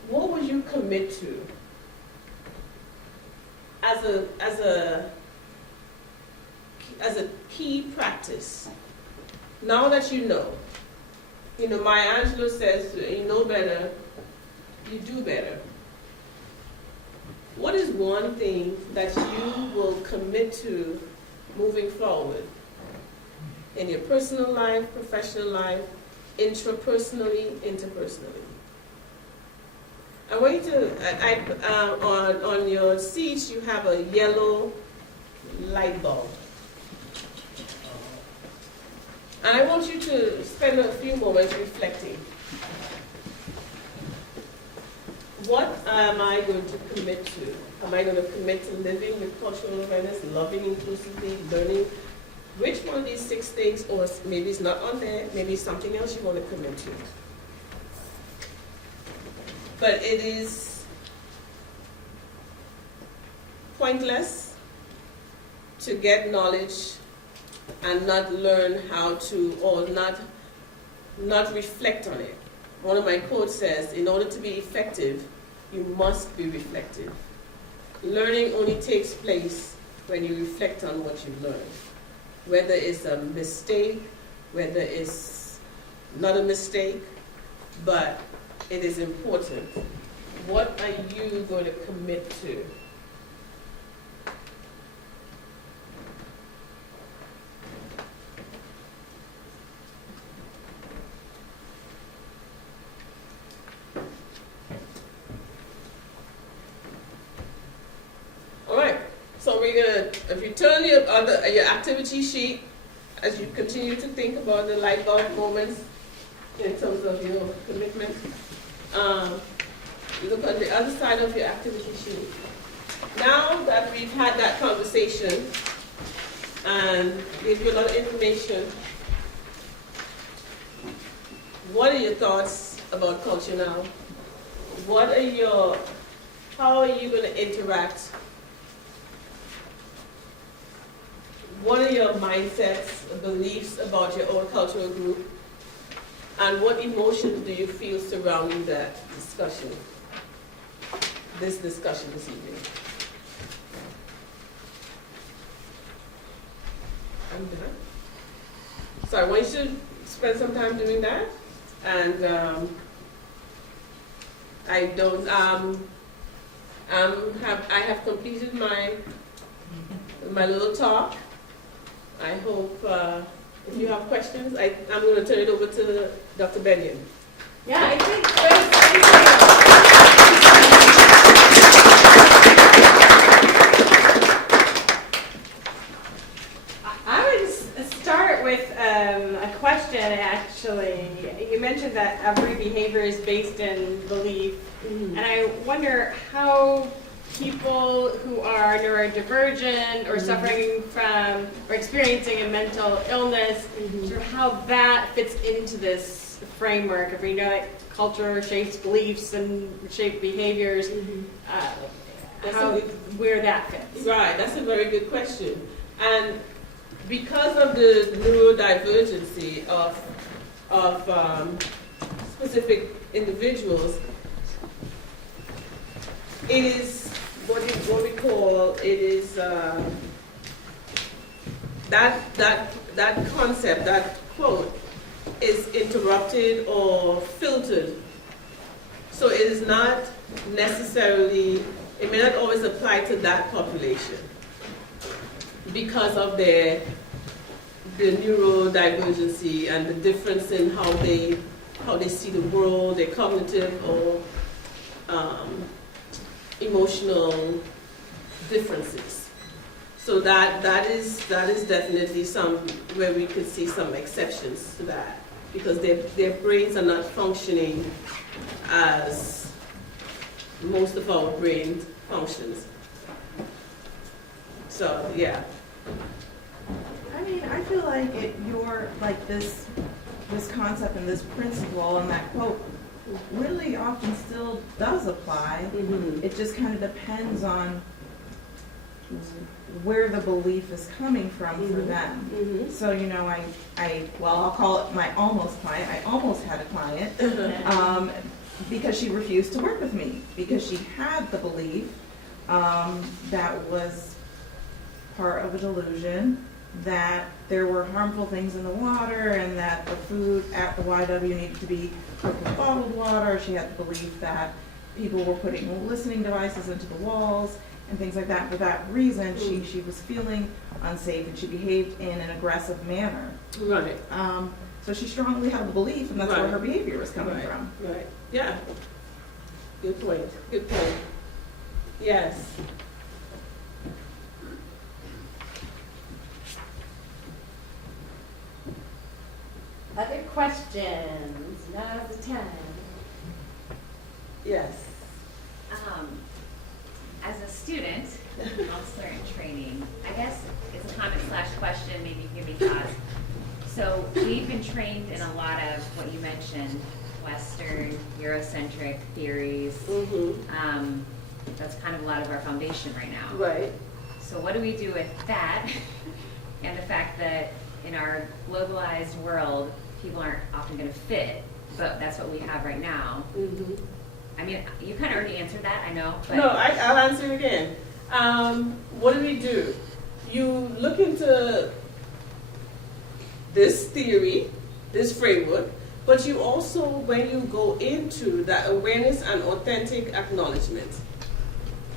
What would you commit to as a key practice? Now that you know, Maya Angelou says, you know better, you do better. What is one thing that you will commit to moving forward in your personal life, professional life, intrapersonally, interpersonally? I want you to, on your seats, you have a yellow light bulb. And I want you to spend a few moments reflecting. What am I going to commit to? Am I going to commit to living with cultural awareness, loving inclusively, learning? Which one of these 6 things, or maybe it's not on there, maybe it's something else you want to commit to? But it is pointless to get knowledge and not learn how to, or not reflect on it. One of my quotes says, in order to be effective, you must be reflective. learning only takes place when you reflect on what you've learned. Whether it's a mistake, whether it's not a mistake, but it is important. What are you going to commit to? All right, so we're gonna, if you turn your activity sheet, as you continue to think about the light bulb moments in terms of your commitment, look on the other side of your activity sheet. Now that we've had that conversation and gave you a lot of information, what are your thoughts about culture now? How are you going to interact? What are your mindsets, beliefs about your own cultural group? And what emotions do you feel surrounding that discussion? This discussion this evening. I'm done. So I want you to spend some time doing that. And I have completed my little talk. I hope if you have questions, I'm going to turn it over to Dr. Benyon. Yeah, I think I would start with a question, actually. You mentioned that every behavior is based in belief, and I wonder how people who are neurodivergent or suffering from or experiencing a mental illness, sort of how that fits into this framework. If we know that culture shapes beliefs and shapes behaviors, where that fits. Right, that's a very good question. And because of the neurodivergency of specific individuals, it is what we call, it is that concept, that quote, is interrupted or filtered. So it is not necessarily, it may not always apply to that population because of the neurodivergency and the difference in how they see the world, their cognitive or emotional differences. So that is definitely some where we could see some exceptions to that, because their brains are not functioning as most of our brain functions. So yeah. I mean, I feel like you're like this concept and this principle and that quote really often still does apply. Mm-hmm. It just kind of depends on where the belief is coming from for them. Mm-hmm. So, you know, I'll call it my almost client. I almost had a client because she refused to work with me because she had the belief that was part of a delusion that there were harmful things in the water and that the food at the YW needed to be cooked with bottled water. She had the belief that people were putting listening devices into the walls and things like that. For that reason, she was feeling unsafe and she behaved in an aggressive manner. Right. So she strongly held the belief, and that's where her behavior was coming from. Right. Yeah. Good point. Good point. Yes. Other questions? Now's the time. Yes. As a student, counselor in training, I guess it's a comment / question, maybe you can give me thoughts. So we've been trained in a lot of what you mentioned, Western, Eurocentric theories. Mm-hmm. That's kind of a lot of our foundation right now. Right. So what do we do with that and the fact that in our globalized world, people aren't often going to fit, but that's what we have right now. Mm-hmm. I mean, you kind of already answered that, I know. But no, I'll answer it again. what do? You look into this theory, this framework, but you also, when you go into that awareness and authentic acknowledgement,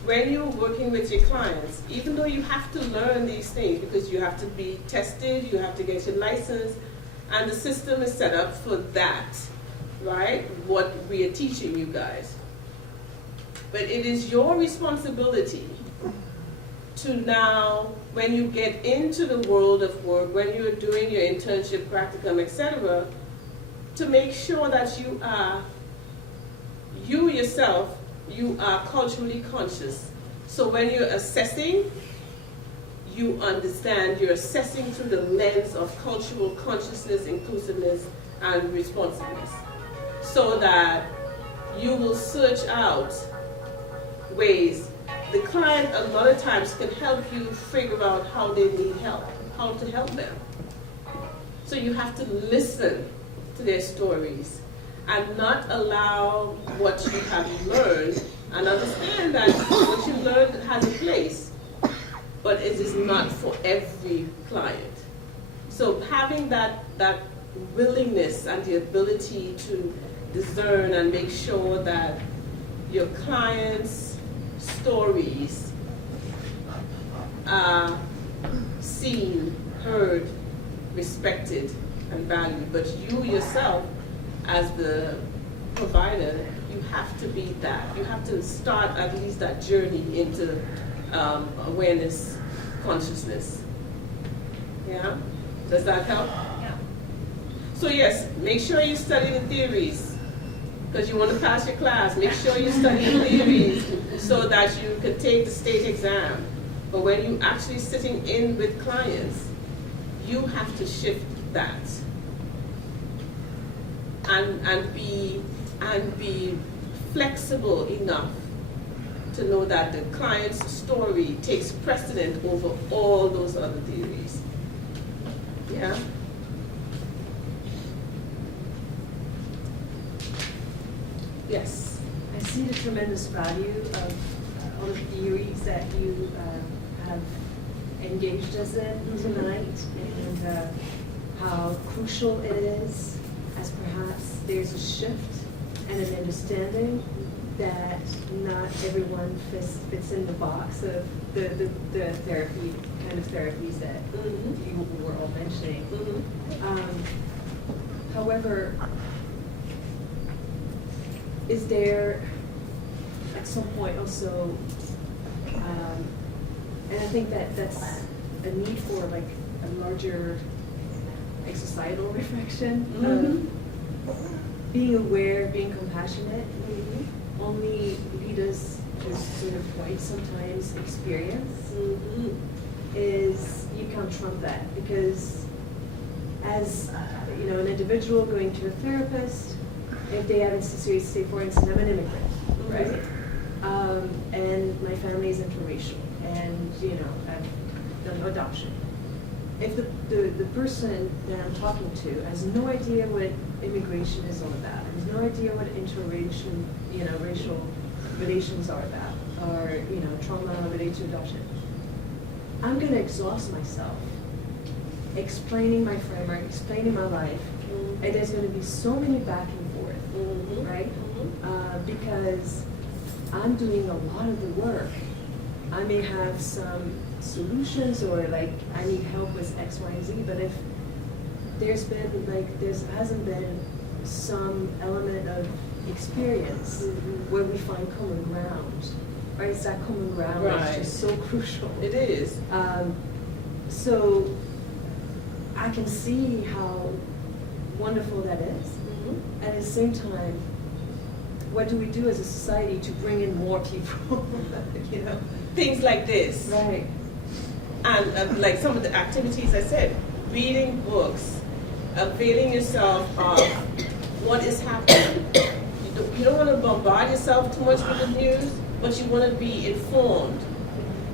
when you're working with your clients, even though you have to learn these things because you have to be tested, you have to get your license, and the system is set up for that, right? What we are teaching you guys. But it is your responsibility to now, when you get into the world of work, when you're doing your internship, practicum, etc., to make sure that you are, you yourself, you are culturally conscious. So when you're assessing, you understand you're assessing through the lens of cultural consciousness, inclusiveness, and responsiveness. So that you will search out ways. The client a lot of times can help you figure out how they need help, how to help them. So you have to listen to their stories and not allow what you have learned, and understand that what you learned has a place, but it is not for every client. So having that willingness and the ability to discern and make sure that your clients' stories are seen, heard, respected, and valued, but you yourself as the provider, you have to be that. You have to start at least that journey into awareness, consciousness. Yeah? Does that help? Yeah. So yes, make sure you study the theories, because you want to pass your class. Make sure you study the theories so that you can take the state exam. But when you're actually sitting in with clients, you have to shift that. And be flexible enough to know that the client's story takes precedent over all those other theories. Yeah? Yes. I see the tremendous value of all the theories that you have engaged us in tonight, and how crucial it is, as perhaps there's a shift and an understanding that not everyone fits in the box of the therapy, kind of therapies that you were all mentioning. However, is there at some point also, and I think that's a need for like a larger like societal reflection, being aware, being compassionate, only leaders just sort of quite sometimes experience, is you can't trump that, because as you know, an individual going to a therapist, if they have a situation, say for instance, I'm an immigrant, right? And my family is interracial, and you know, I've done adoption. If the person that I'm talking to has no idea what immigration is all about, has no idea what interracial, you know, racial relations are about, or you know, trauma related to adoption, I'm going to exhaust myself explaining my framework, explaining my life, and there's going to be so many back and forth, right? Because I'm doing a lot of the work. I may have some solutions, or like I need help with X, Y, and Z, but if there's been like, hasn't been some element of experience where we find common ground, right? It's that common ground that's just so crucial. It is. So I can see how wonderful that is. And at the same time, what do we do as a society to bring in more people? You know, things like this. Right. And like some of the activities I said, reading books, availing yourself of what is happening. You don't want to bombard yourself too much with the news, but you want to be informed.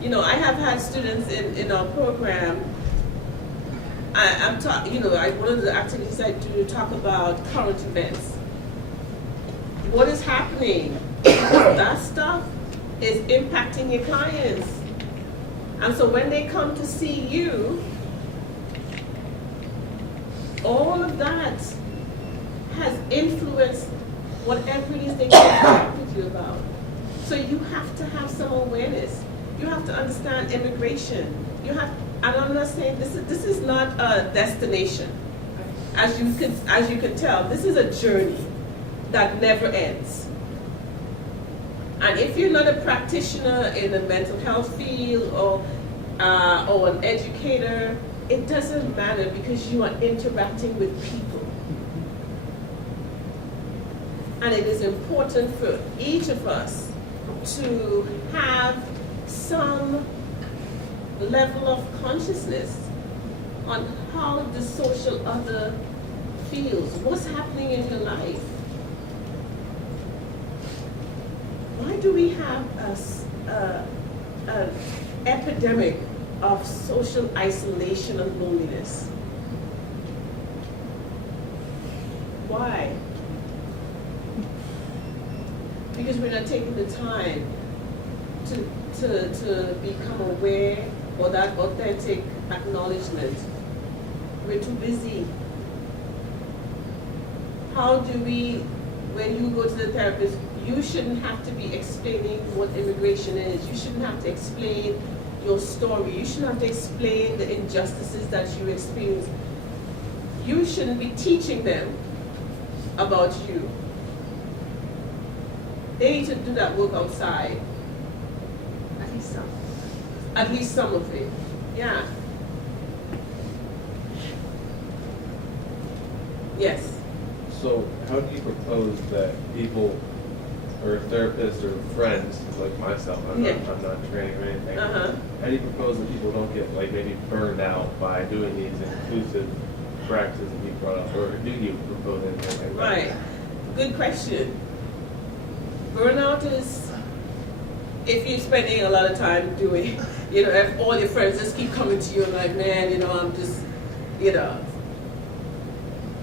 You know, I have had students in our program. One of the activities I do talk about current events. What is happening? That stuff is impacting your clients. And so when they come to see you, all of that has influenced whatever it is they talk with you about. So you have to have some awareness. You have to understand immigration. You have, and I'm not saying this is not a destination. As you can tell, this is a journey that never ends. And if you're not a practitioner in the mental health field or an educator, it doesn't matter because you are interacting with people. And it is important for each of us to have some level of consciousness on how the social other feels. What's happening in your life? Why do we have an epidemic of social isolation and loneliness? Why? Because we're not taking the time to become aware or that authentic acknowledgement. We're too busy. How do we, when you go to the therapist, you shouldn't have to be explaining what immigration is. You shouldn't have to explain your story. You shouldn't have to explain the injustices that you experience. You shouldn't be teaching them about you. They need to do that work outside. At least some. At least some of it. Yeah. Yes. So how do you propose that people, or therapists or friends like myself, I'm not training or anything, how do you propose that people don't get like maybe burned out by doing these inclusive practices that you brought up, or do you propose anything like that? Right. Good question. Burnout is if you're spending a lot of time doing, if all your friends just keep coming to you and like, man, I'm just,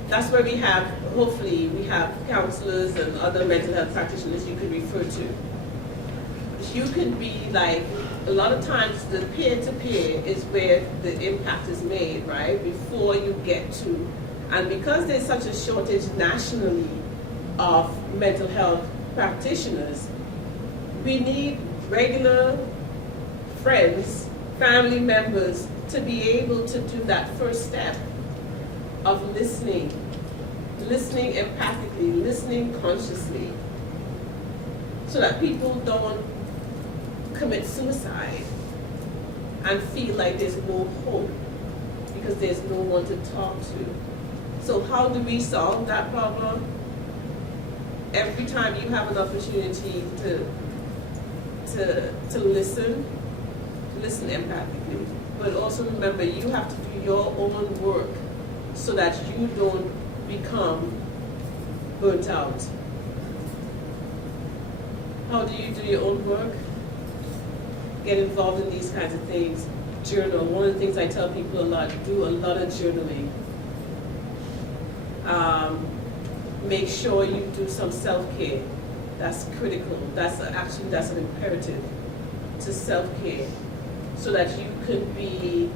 that's where we have, hopefully, we have counselors and other mental health practitioners you can refer to. You can be like, a lot of times the peer-to-peer is where the impact is made, right? Before you get to, and because there's such a shortage nationally of mental health practitioners, we need regular friends, family members to be able to do that first step of listening empathically, listening consciously, so that people don't commit suicide and feel like there's no hope because there's no one to talk to. So how do we solve that problem? Every time you have an opportunity to listen empathically, but also remember you have to do your own work so that you don't become burnt out. How do you do your own work? Get involved in these kinds of things. Journal. One of the things I tell people a lot, do a lot of journaling. Make sure you do some self-care. That's critical. That's an imperative to self-care so that you can be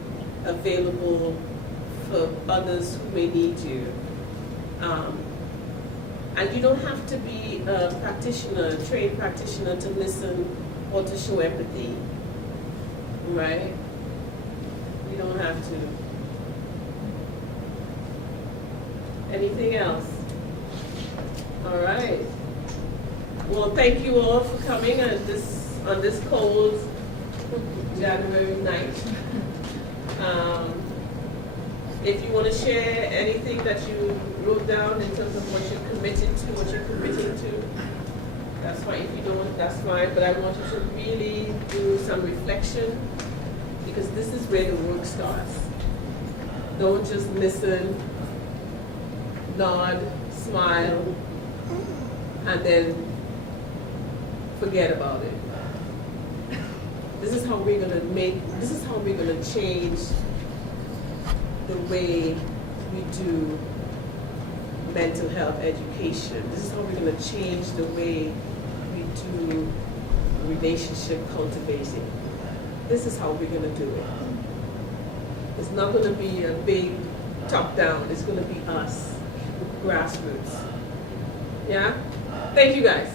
available for others who may need you. And you don't have to be a practitioner, a trained practitioner to listen or to show empathy, right? You don't have to. Anything else? All right. Well, thank you all for coming on this cold January night. If you want to share anything that you wrote down in terms of what you're committed to, what you're committing to, that's fine. If you don't, that's fine. But I want you to really do some reflection because this is where the work starts. Don't just listen, nod, smile, and then forget about it. This is how we're gonna change the way we do mental health education. This is how we're gonna change the way we do relationship cultivating. this is how we're gonna do it. It's not gonna be a big top-down, it's gonna be us, grassroots. Yeah? Thank you guys.